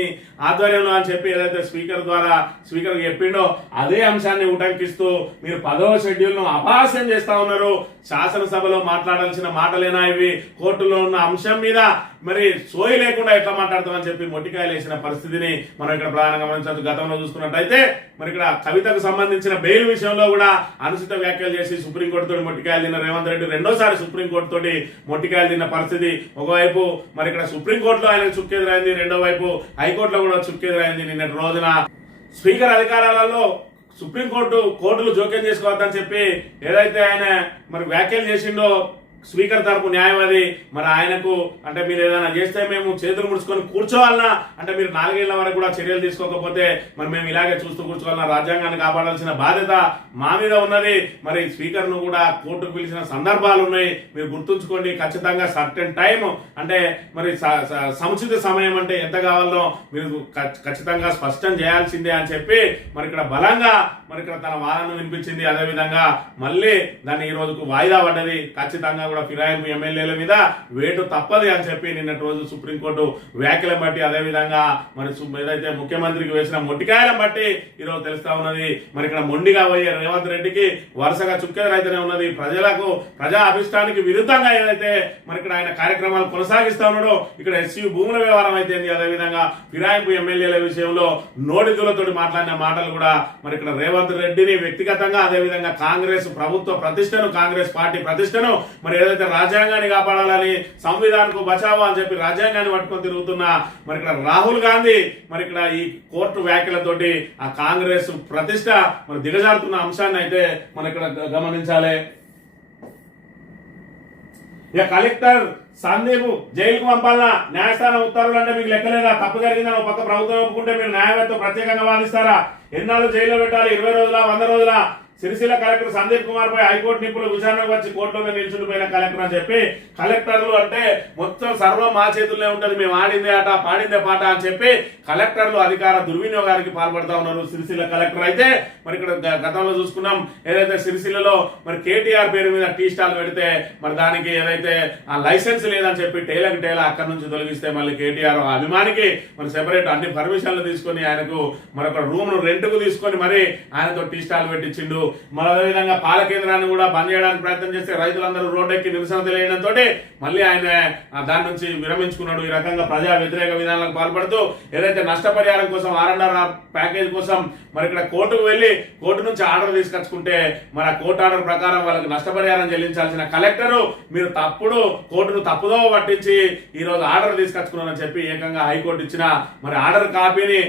ఆధ్వర్యంలో అని చెప్పి ఏదైతే స్పీకర్ చెప్పిండో అదే అంశాన్ని ఉటంకిస్తూ మీరు 10వ షెడ్యూల్ను అపహాస్యం చేస్తా ఉన్నారు. శాసనసభలో మాట్లాడాల్సిన మాటలేనా ఇవి? కోర్టులో ఉన్న అంశం మీద మరి సోయి లేకుండా ఎట్లా మాట్లాడతామని చెప్పి మొట్టికాయలు వేసిన పరిస్థితిని మనం ఇక్కడ ప్రధానంగా గమనించవచ్చు. గతంలో చూసుకున్నట్టయితే మరి ఇక్కడ కవితకు సంబంధించిన బెయిల్ విషయంలో కూడా అనుచిత వ్యాఖ్యలు చేసి సుప్రీంకోర్టుతో మొట్టికాయలు తిన్న రేవంత్ రెడ్డి రెండోసారి సుప్రీంకోర్టు తోటి మొట్టికాయలు తిన్న పరిస్థితి. ఒకవైపు మరి ఇక్కడ సుప్రీంకోర్టులో ఆయనకు చుక్కెదురైంది, రెండో వైపు హైకోర్టులో కూడా చుక్కెదురైంది. నిన్నటి రోజున స్పీకర్ అధికారాలలో కోర్టులు జోక్యం చేసుకోవద్దని చెప్పి ఏదైతే ఆయన మరి వ్యాఖ్యలు చేసిండో స్పీకర్ తరపు న్యాయవాది, మరి ఆయనకు అంటే మీరు ఏదైనా చేస్తే మేము చేతులు ముడుచుకొని కూర్చోవాలన్నా, అంటే మీరు 4 ఏళ్ల వరకు కూడా చర్యలు తీసుకోకపోతే మరి మేము ఇలాగే చూస్తూ కూర్చోవాలన్నా, రాజ్యాంగాన్ని కాపాడాల్సిన బాధ్యత మా మీద ఉన్నది. మరి స్పీకర్ ను కూడా కోర్టుకు పిలిచిన సందర్భాలు ఉన్నాయి, మీరు గుర్తుంచుకోండి. ఖచ్చితంగా సర్టెన్ టైం అంటే మరి సముచిత సమయం అంటే ఎంత కావాలో మీరు ఖచ్చితంగా స్పష్టం చేయాల్సిందే అని చెప్పి మరి ఇక్కడ బలంగా మరి ఇక్కడ తన వాదనను వినిపించింది. అదేవిధంగా మళ్ళీ దాన్ని ఈ రోజుకు వాయిదా పడ్డది. ఖచ్చితంగా కూడా ఫిరాయింపు ఎమ్మెల్యేల మీద వేటు తప్పది అని చెప్పి నిన్నటి రోజు సుప్రీంకోర్టు వ్యాఖ్యలను బట్టి, అదేవిధంగా మరి ఏదైతే ముఖ్యమంత్రికి వేసిన మొట్టికాయలను బట్టి ఈరోజు తెలుస్తా ఉన్నది. మరి ఇక్కడ మొండిగా పోయే రేవంత్ రెడ్డికి వరుసగా చుక్కెదురైతేనే ఉన్నది. ప్రజా అభిష్టానికి విరుద్ధంగా ఏదైతే మరి ఇక్కడ ఆయన కార్యక్రమాలు కొనసాగిస్తా ఉన్నాడో, ఇక్కడ ఎస్సీ భూముల వ్యవహారం అయితే అదేవిధంగా ఫిరాయింపు ఎమ్మెల్యేల విషయంలో నోటిదులతోటి మాట్లాడిన మాటలు కూడా మరి ఇక్కడ రేవంత్ రెడ్డిని వ్యక్తిగతంగా, అదేవిధంగా కాంగ్రెస్ ప్రభుత్వ ప్రతిష్టను, కాంగ్రెస్ పార్టీ ప్రతిష్టను మరి ఏదైతే రాజ్యాంగాన్ని కాపాడాలని, సంవిధానకు బచావో అని చెప్పి రాజ్యాంగాన్ని పట్టుకొని తిరుగుతున్న మరి ఇక్కడ రాహుల్ గాంధీ మరి ఇక్కడ ఈ కోర్టు వ్యాఖ్యలతోటి ఆ కాంగ్రెస్ ప్రతిష్ట మరి దిగజారుతున్న అంశాన్ని అయితే మనం ఇక్కడ గమనించాలి. ఇక కలెక్టర్ సందీప్ జైలుకు పంపాలన్నా, న్యాయస్థానం ఉత్తర్వులు అంటే మీకు లెక్కలేదా? తప్పు జరిగిందని ఒక పక్క ప్రభుత్వం ఒప్పుకుంటే మీరు న్యాయవాదితో ప్రత్యేకంగా వాదిస్తారా? ఎన్నాళ్ళు జైల్లో పెట్టాలి? 20 రోజుల 100 రోజుల? సిరిసిల్ల కలెక్టర్ సందీప్ కుమార్ పై హైకోర్టు నిపుణులు విచారణకు వచ్చి కోర్టులోనే నిల్చుండిపోయిన కలెక్టర్ అని చెప్పి కలెక్టర్లు అంటే మొత్తం సర్వం మా చేతుల్లోనే ఉంటుంది, మేము ఆడిందే ఆట పాడిందే పాట అని చెప్పి కలెక్టర్లు అధికార దుర్వినియోగానికి పాల్పడతా ఉన్నారు. సిరిసిల్ల కలెక్టర్ అయితే మరి ఇక్కడ గతంలో చూసుకున్నాం, ఏదైతే సిరిసిల్లలో మరి కేటీఆర్ పేరు మీద టీ స్టాల్ పెడితే మరి దానికి ఏదైతే ఆ లైసెన్స్ లేదని చెప్పి టేలకు టేల అక్కడి నుంచి తొలగిస్తే మళ్ళీ కేటీఆర్ అభిమానికి మరి సెపరేట్ అన్ని పర్మిషన్లు తీసుకొని ఆయనకు మరొక రూమ్ ను రెంట్ కు తీసుకొని మరి ఆయనతో టీ స్టాల్ పెట్టించిండు. మరి అదేవిధంగా పాల కేంద్రాన్ని కూడా బంద్ చేయడానికి ప్రయత్నం చేస్తే రైతులందరూ రోడ్డెక్కి నిరసన తెలియడంతో మళ్ళీ ఆయన దాని నుంచి విరమించుకున్నాడు. ఈ రకంగా ప్రజా వ్యతిరేక విధానాలకు పాల్పడుతూ ఏదైతే నష్టపరిహారం కోసం R&R ప్యాకేజ్ కోసం మరి ఇక్కడ కోర్టుకు వెళ్లి కోర్టు నుంచి ఆర్డర్ తీసుకొచ్చుకుంటే మరి ఆ కోర్టు ఆర్డర్ ప్రకారం వాళ్ళకి నష్టపరిహారం చెల్లించాల్సిన కలెక్టరు మీరు కోర్టును తప్పుదో పట్టించి ఈ రోజు ఆర్డర్ తీసుకొచ్చుకున్నారని చెప్పి ఏకంగా హైకోర్టు ఇచ్చిన మరి ఆర్డర్ కాపీని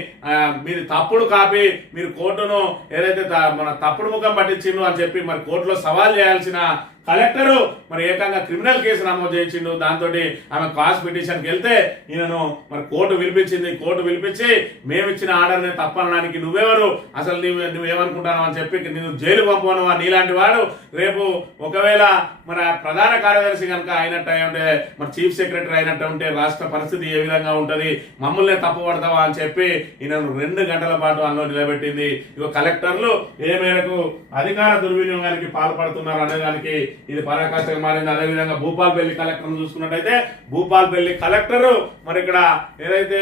మీరు తప్పుడు కాపీ, మీరు కోర్టును ఏదైతే మన తప్పుడు ముఖం పట్టించిండు అని చెప్పి మరి కోర్టులో సవాల్ చేయాల్సిన కలెక్టర్ మరి ఏకంగా క్రిమినల్ కేసు నమోదు చేయించిండు. దాంతో ఆమె కాస్ పిటిషన్కి వెళ్తే ఈయనను మరి కోర్టు పిలిపించింది. కోర్టు పిలిపించి మేమిచ్చిన ఆర్డర్ని తప్పనడానికి నువ్వెవరు, అసలు నువ్వేమనుకుంటావు అని చెప్పి నేను జైలు పంపనువా, నీలాంటి వాడు రేపు ఒకవేళ మరి ప్రధాన కార్యదర్శి కనుక అయినట్టు ఉంటే మరి చీఫ్ సెక్రటరీ అయినట్టు ఉంటే రాష్ట్ర పరిస్థితి ఏ విధంగా ఉంటది, మమ్మల్ని తప్పుపడతావా అని చెప్పి ఈయనను 2 గంటల పాటు అందులో నిలబెట్టింది. ఇక కలెక్టర్లు ఏ మేరకు అధికార దుర్వినియోగానికి పాల్పడుతున్నారు అనేదానికి ఇది పరాకాష్ఠగా మారింది. అదేవిధంగా భూపాల్పల్లి కలెక్టర్ చూసుకున్నట్టయితే భూపాల్పల్లి కలెక్టర్ మరి ఇక్కడ ఏదైతే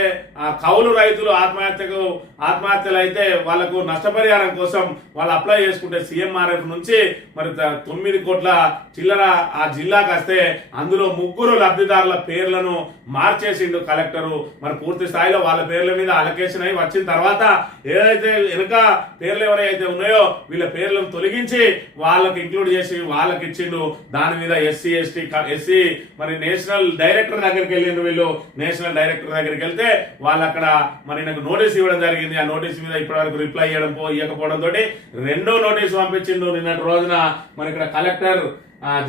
కౌలు రైతులు ఆత్మహత్యలు అయితే వాళ్లకు నష్టపరిహారం కోసం వాళ్ళు అప్లై చేసుకుంటే CMRF నుంచి మరి 9 కోట్ల చిల్లర ఆ జిల్లాకు వస్తే అందులో 3 లబ్ధిదారుల పేర్లను మార్చేసిండు కలెక్టరు. మరి పూర్తి స్థాయిలో వాళ్ళ పేర్ల మీద అలొకేషన్ అయి వచ్చిన తర్వాత ఏదైతే వెనుక పేర్లు ఎవరైతే ఉన్నాయో వీళ్ళ పేర్లను తొలగించి వాళ్ళకి ఇంక్లూడ్ చేసి వాళ్ళకి ఇచ్చిండు. దాని మీద ఎస్సీ మరి నేషనల్ డైరెక్టర్ దగ్గరికి వెళ్ళిండు. వీళ్ళు నేషనల్ డైరెక్టర్ దగ్గరికి వెళ్తే వాళ్ళు అక్కడ మరి నాకు నోటీస్ ఇవ్వడం జరిగింది. ఆ నోటీస్ మీద ఇప్పటి వరకు రిప్లై ఇవ్వకపోవడం తోటి 2వ నోటీసు పంపించిండు నిన్నటి రోజున. మరి ఇక్కడ కలెక్టర్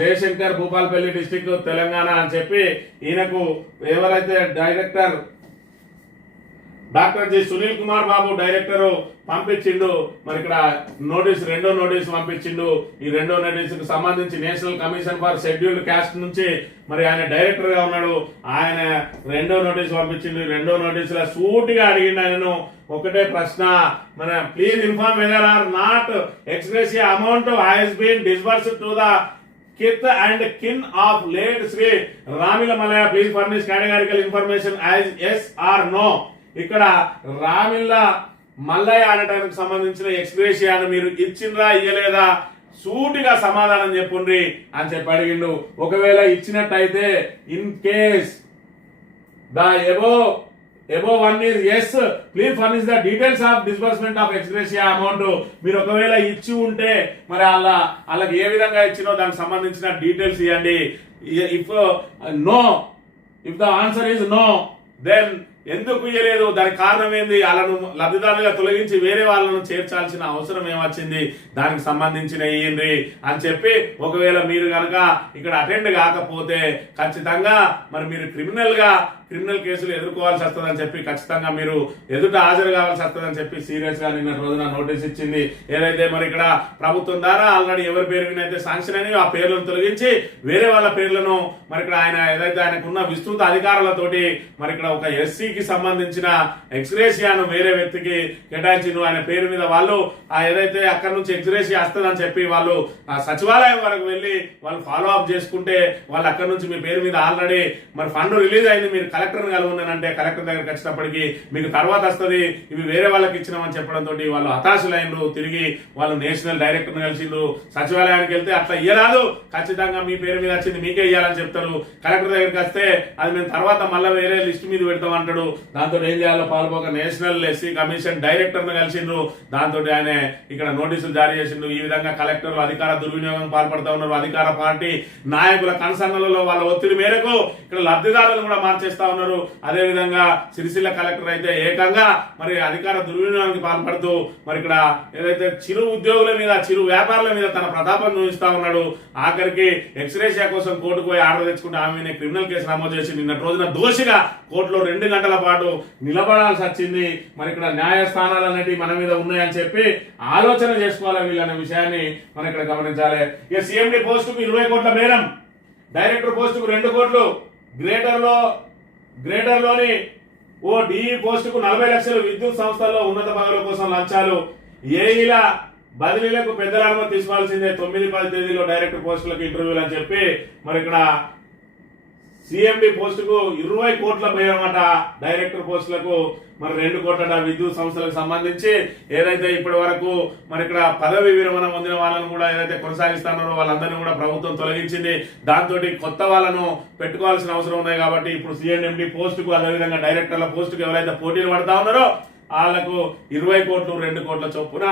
జయశంకర్ భూపాల్పల్లి డిస్టిక్ తెలంగాణ అని చెప్పి ఈయనకు ఎవరైతే director doctor G Sunil Kumar Babu director పంపించిండు. మరి ఇక్కడ నోటీస్, రెండో నోటీస్ పంపించిండు. ఈ రెండో నోటీసుకు సంబంధించి national commission for scheduled caste నుంచి మరి ఆయన డైరెక్టర్ గా ఉన్నాడు. ఆయన రెండో నోటీస్ పంపించిండు. రెండో నోటీసులో సూటిగా అడిగిండు ఆయనను ఒకటే ప్రశ్న, మన please inform whether or not ex gratia amount has been disbursed to the kith and kin of late Sri Ramila Malaya. Please furnish categorical information as yes or no. ఇక్కడ రామిల్ల మల్లయ్య అనటానికి సంబంధించిన ఎక్స్గ్రేషియాను మీరు ఇచ్చిండ్రా ఇయ్యలేదా సూటిగా సమాధానం చెప్పుండ్రి అని చెప్పి అడిగిండు. ఒకవేళ ఇచ్చినట్టయితే in case the above one is yes, please furnish the details of disbursement of ex gratia amount. మీరు ఒకవేళ ఇచ్చి ఉంటే మరి వాళ్ళకి ఏ విధంగా ఇచ్చినో దానికి సంబంధించిన డీటెయిల్స్ ఇవ్వండి. If the answer is no, then ఎందుకు ఇయ్యలేదు, దానికి కారణం ఏంది, వాళ్ళను లబ్ధిదారులుగా తొలగించి వేరే వాళ్ళను చేర్చాల్సిన అవసరం ఏమొచ్చింది, దానికి సంబంధించిన ఇయ్యండి అని చెప్పి, ఒకవేళ మీరు కనుక ఇక్కడ అటెండ్ కాకపోతే ఖచ్చితంగా మరి మీరు క్రిమినల్ కేసులు ఎదుర్కోవాల్సి వస్తుందని చెప్పి ఖచ్చితంగా మీరు ఎదుట హాజరు కావాల్సి వస్తుందని చెప్పి సీరియస్ గా నిన్న రోజున నోటీస్ ఇచ్చింది. ఏదైతే మరి ఇక్కడ ప్రభుత్వం ద్వారా ఆల్రెడీ ఎవరి పేరు మీద అయితే శాంక్షన్ అయినాయో ఆ పేర్లను తొలగించి వేరే వాళ్ళ పేర్లను మరి ఇక్కడ ఆయన ఏదైతే ఆయనకున్న విస్తృత అధికారులతోటి మరి ఇక్కడ ఒక ఎస్సీకి సంబంధించిన ఎక్స్గ్రేషియాను వేరే వ్యక్తికి కేటాయించిండు. ఆయన పేరు మీద వాళ్ళు ఏదైతే అక్కడ నుంచి ఎక్స్గ్రేషియా వస్తుందని చెప్పి వాళ్ళు ఆ సచివాలయం వరకు వెళ్ళి వాళ్ళు ఫాలో అప్ చేసుకుంటే వాళ్ళు అక్కడ నుంచి మీ పేరు మీద ఆల్రెడీ మరి ఫండ్ రిలీజ్ అయింది, మీరు కలెక్టర్ని కలుగున్నానంటే కలెక్టర్ దగ్గరికి వచ్చినప్పటికీ మీకు తర్వాత వస్తుంది, ఇవి వేరే వాళ్ళకి ఇచ్చినామని చెప్పడంతో వాళ్ళు హతాశులైనరు. తిరిగి వాళ్ళు నేషనల్ డైరెక్టర్ని కలిసిండ్రు. సచివాలయానికి వెళ్తే అట్లా ఇయ్యరాదు, ఖచ్చితంగా మీ పేరు మీద వచ్చింది మీకే ఇయ్యాలని చెప్తారు. కలెక్టర్ దగ్గరికి వస్తే అది మేము తర్వాత మళ్ళీ వేరే లిస్ట్ మీద పెడతాం అంటాడు. దాంతో ఏం చేయాలో పాల్పోక నేషనల్ ఎస్సీ కమిషన్ డైరెక్టర్ ను కలిసిండ్రు. దాంతో ఆయన ఇక్కడ నోటీసులు జారీ చేసిండు. ఈ విధంగా కలెక్టర్లు అధికార దుర్వినియోగం పాల్పడతా ఉన్నారు. అధికార పార్టీ నాయకుల కన్సర్న్లలో వాళ్ళ ఒత్తిడి మేరకు ఇక్కడ లబ్ధిదారులను కూడా మార్చేస్తా ఉన్నారు. అదే విధంగా సిరిసిల్ల కలెక్టర్ అయితే ఏకంగా మరి అధికార దుర్వినియోగానికి పాల్పడుతూ మరి ఇక్కడ ఏదైతే చిరు ఉద్యోగుల మీద, చిరు వ్యాపారుల మీద తన ప్రతాపం చూపిస్తా ఉన్నాడు. ఆఖరికి ఎక్స్గ్రేషియా కోసం కోర్టుకు పోయి ఆర్డర్ తెచ్చుకుంటే ఆమె క్రిమినల్ కేసు నమోదు చేసి నిన్న రోజున దోషిగా కోర్టులో 2 గంటల పాటు నిలబడాల్సి వచ్చింది. మరి ఇక్కడ న్యాయస్థానాలు అనేటివి మన మీద ఉన్నాయని చెప్పి ఆలోచన చేసుకోవాలి వీళ్ళనే విషయాన్ని మనం ఇక్కడ గమనించాలి. ఇక సిఎండి పోస్టుకు 20 కోట్ల బేరం, డైరెక్టర్ పోస్టుకు 2 కోట్లు, గ్రేటర్ లోని ఓ డిఈ పోస్టుకు 40 లక్షలు, విద్యుత్ సంస్థల్లో ఉన్నత పదవుల కోసం లంచాలు, ఏఈల బదిలీలకు పెద్దల అనుమతి తీసుకోవాల్సిందే, 9-10 తేదీలో డైరెక్టర్ పోస్టులకు ఇంటర్వ్యూలు అని చెప్పి మరి ఇక్కడ సిఎండి పోస్టుకు 20 కోట్ల బేరమట, డైరెక్టర్ పోస్టులకు మరి 2 కోట్ల. విద్యుత్ సంస్థలకు సంబంధించి ఏదైతే ఇప్పటి వరకు మరి ఇక్కడ పదవి విరమణ పొందిన వాళ్ళను కూడా ఏదైతే కొనసాగిస్తున్నారో వాళ్ళందరినీ కూడా ప్రభుత్వం తొలగించింది. దాంతో కొత్త వాళ్ళను పెట్టుకోవాల్సిన అవసరం ఉన్నాయి. కాబట్టి ఇప్పుడు సిఎండి పోస్టుకు అదేవిధంగా డైరెక్టర్ల పోస్టుకు ఎవరైతే పోటీలు పడతా ఉన్నారో వాళ్లకు 20 కోట్లు 2 కోట్ల చొప్పున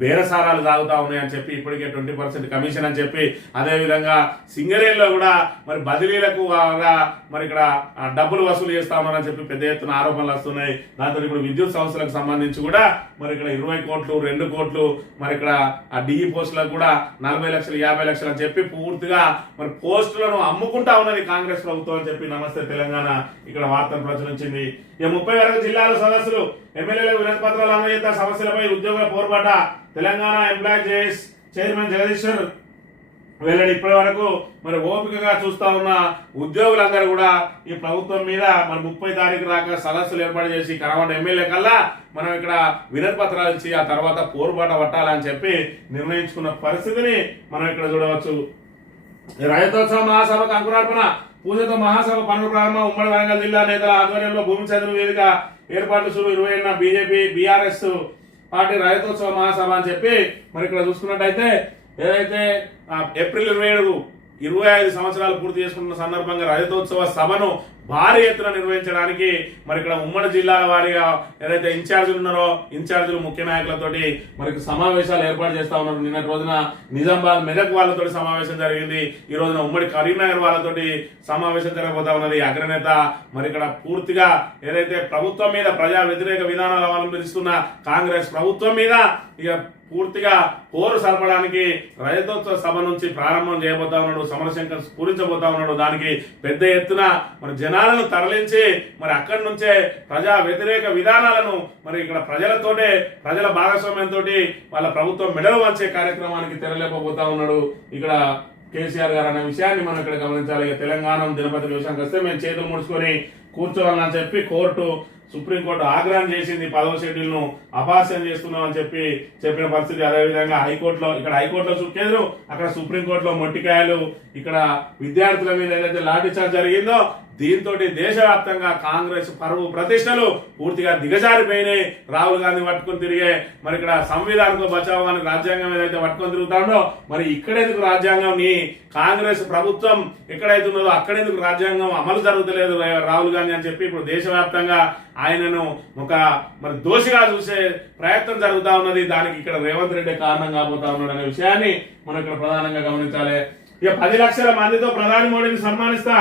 బేరసారాలు సాగుతా ఉన్నాయని చెప్పి ఇప్పటికే 20% కమిషన్ అని చెప్పి, అదేవిధంగా సింగరేణిలో కూడా మరి బదిలీలకు మరి ఇక్కడ డబ్బులు వసూలు చేస్తా ఉన్నారని చెప్పి పెద్ద ఎత్తున ఆరోపణలు వస్తున్నాయి. దాంతో ఇప్పుడు విద్యుత్ సంస్థలకు సంబంధించి కూడా మరి ఇక్కడ 20 కోట్లు 2 కోట్లు మరి ఇక్కడ ఆ డిఈ పోస్టులకు కూడా 40 లక్షలు 50 లక్షలు అని చెప్పి పూర్తిగా మరి పోస్టులను అమ్ముకుంటా ఉన్నది కాంగ్రెస్ ప్రభుత్వం అని చెప్పి నమస్తే తెలంగాణ ఇక్కడ వార్తలు ప్రచురించింది. ఇక 30 వరకు జిల్లాల సదస్సులు, ఎమ్మెల్యేలకు వినతి పత్రాలు అందజేత సమస్యలపై ఉద్యోగుల పోరుబాట, తెలంగాణ ఎంప్లాయీస్ చైర్మన్ జగదీశ్వర్ వెల్లడి. ఇప్పటి వరకు మరి ఓపికగా చూస్తా ఉన్న ఉద్యోగులందరూ కూడా ఈ ప్రభుత్వం మీద మరి 30 తారీఖు దాకా సదస్సులు ఏర్పాటు చేసి కనవంట ఎమ్మెల్యే కల్లా మనం ఇక్కడ వినతి పత్రాలు ఇచ్చి ఆ తర్వాత పోరుబాట పట్టాలని చెప్పి నిర్ణయించుకున్న పరిస్థితిని మనం ఇక్కడ చూడవచ్చు. రైతోత్సవ మహాసభకు అంకురార్పణ, పూజతో మహాసభ పనులు ప్రారంభం. ఉమ్మడి వరంగల్ జిల్లా నేతల ఆధ్వర్యంలో భూమి చదువు వేదిక ఏర్పాట్లు శురు. 20న బీజేపీ బీఆర్ఎస్ పార్టీ రైతోత్సవ మహాసభ అని చెప్పి మరి ఇక్కడ చూసుకున్నట్టయితే ఏదైతే ఏప్రిల్ 25 సంవత్సరాలు పూర్తి చేసుకున్న సందర్భంగా రైతోత్సవ సభను భారీ ఎత్తున నిర్వహించడానికి మరి ఇక్కడ ఉమ్మడి జిల్లాల వారీగా ఏదైతే ఇన్ఛార్జీలు ఉన్నారో ఇన్ఛార్జీలు ముఖ్య నాయకులతోటి మరి సమావేశాలు ఏర్పాటు చేస్తా ఉన్నారు. నిన్నటి రోజున నిజామాబాద్ మెదక్ వాళ్ళతో సమావేశం జరిగింది. ఈ రోజున ఉమ్మడి కరీంనగర్ వాళ్ళతోటి సమావేశం జరగబోతా ఉన్నది. అగ్రనేత మరి ఇక్కడ పూర్తిగా ఏదైతే ప్రభుత్వం మీద ప్రజా వ్యతిరేక విధానాలు అవలంబిస్తున్న కాంగ్రెస్ ప్రభుత్వం మీద ఇక పూర్తిగా పోరు సరపడానికి రైతోత్సవ సభ నుంచి ప్రారంభం చేయబోతా ఉన్నాడు, సమరశంకర్ పూరించబోతా ఉన్నాడు. దానికి పెద్ద ఎత్తున మరి జనాలను తరలించి మరి అక్కడి నుంచే ప్రజా వ్యతిరేక విధానాలను మరి ఇక్కడ ప్రజలతోటే ప్రజల భాగస్వామ్యంతో వాళ్ళ ప్రభుత్వం మెడలు వంచే కార్యక్రమానికి తెరలేకపోతా ఉన్నాడు ఇక్కడ కేసీఆర్ గారు అనే విషయాన్ని మనం ఇక్కడ గమనించాలి. ఇక తెలంగాణ దినపత్రిక విషయానికి వస్తే మేము చేతులు ముడుచుకొని కూర్చోవాలని చెప్పి సుప్రీంకోర్టు ఆగ్రహం చేసింది. 10వ షెడ్యూల్ ను అపాస్యం చేస్తున్నామని చెప్పిన పరిస్థితి. అదేవిధంగా హైకోర్టులో చుక్కేరు, అక్కడ సుప్రీంకోర్టులో మొట్టికాయలు. ఇక్కడ విద్యార్థుల మీద ఏదైతే లాఠీ చార్జ్ జరిగిందో దీంతో దేశవ్యాప్తంగా కాంగ్రెస్ పరువు ప్రతిష్టలు పూర్తిగా దిగజారిపోయినాయి. రాహుల్ గాంధీ పట్టుకొని తిరిగే మరి ఇక్కడ సంవిధానంతో బచావ్ అని రాజ్యాంగం ఏదైతే పట్టుకొని తిరుగుతాడో మరి ఇక్కడెందుకు రాజ్యాంగం నీ కాంగ్రెస్ ప్రభుత్వం ఎక్కడైతే ఉన్నదో అక్కడెందుకు రాజ్యాంగం అమలు జరుగుతలేదు రాహుల్ గాంధీ అని చెప్పి ఇప్పుడు దేశవ్యాప్తంగా ఆయనను ఒక మరి దోషిగా చూసే ప్రయత్నం జరుగుతా ఉన్నది. దానికి ఇక్కడ రేవంత్ రెడ్డి కారణం కాబోతా ఉన్నాడు అనే విషయాన్ని మనం ఇక్కడ ప్రధానంగా గమనించాలి. ఇక 10 లక్షల మందితో ప్రధాని మోడీని సన్మానిస్తా,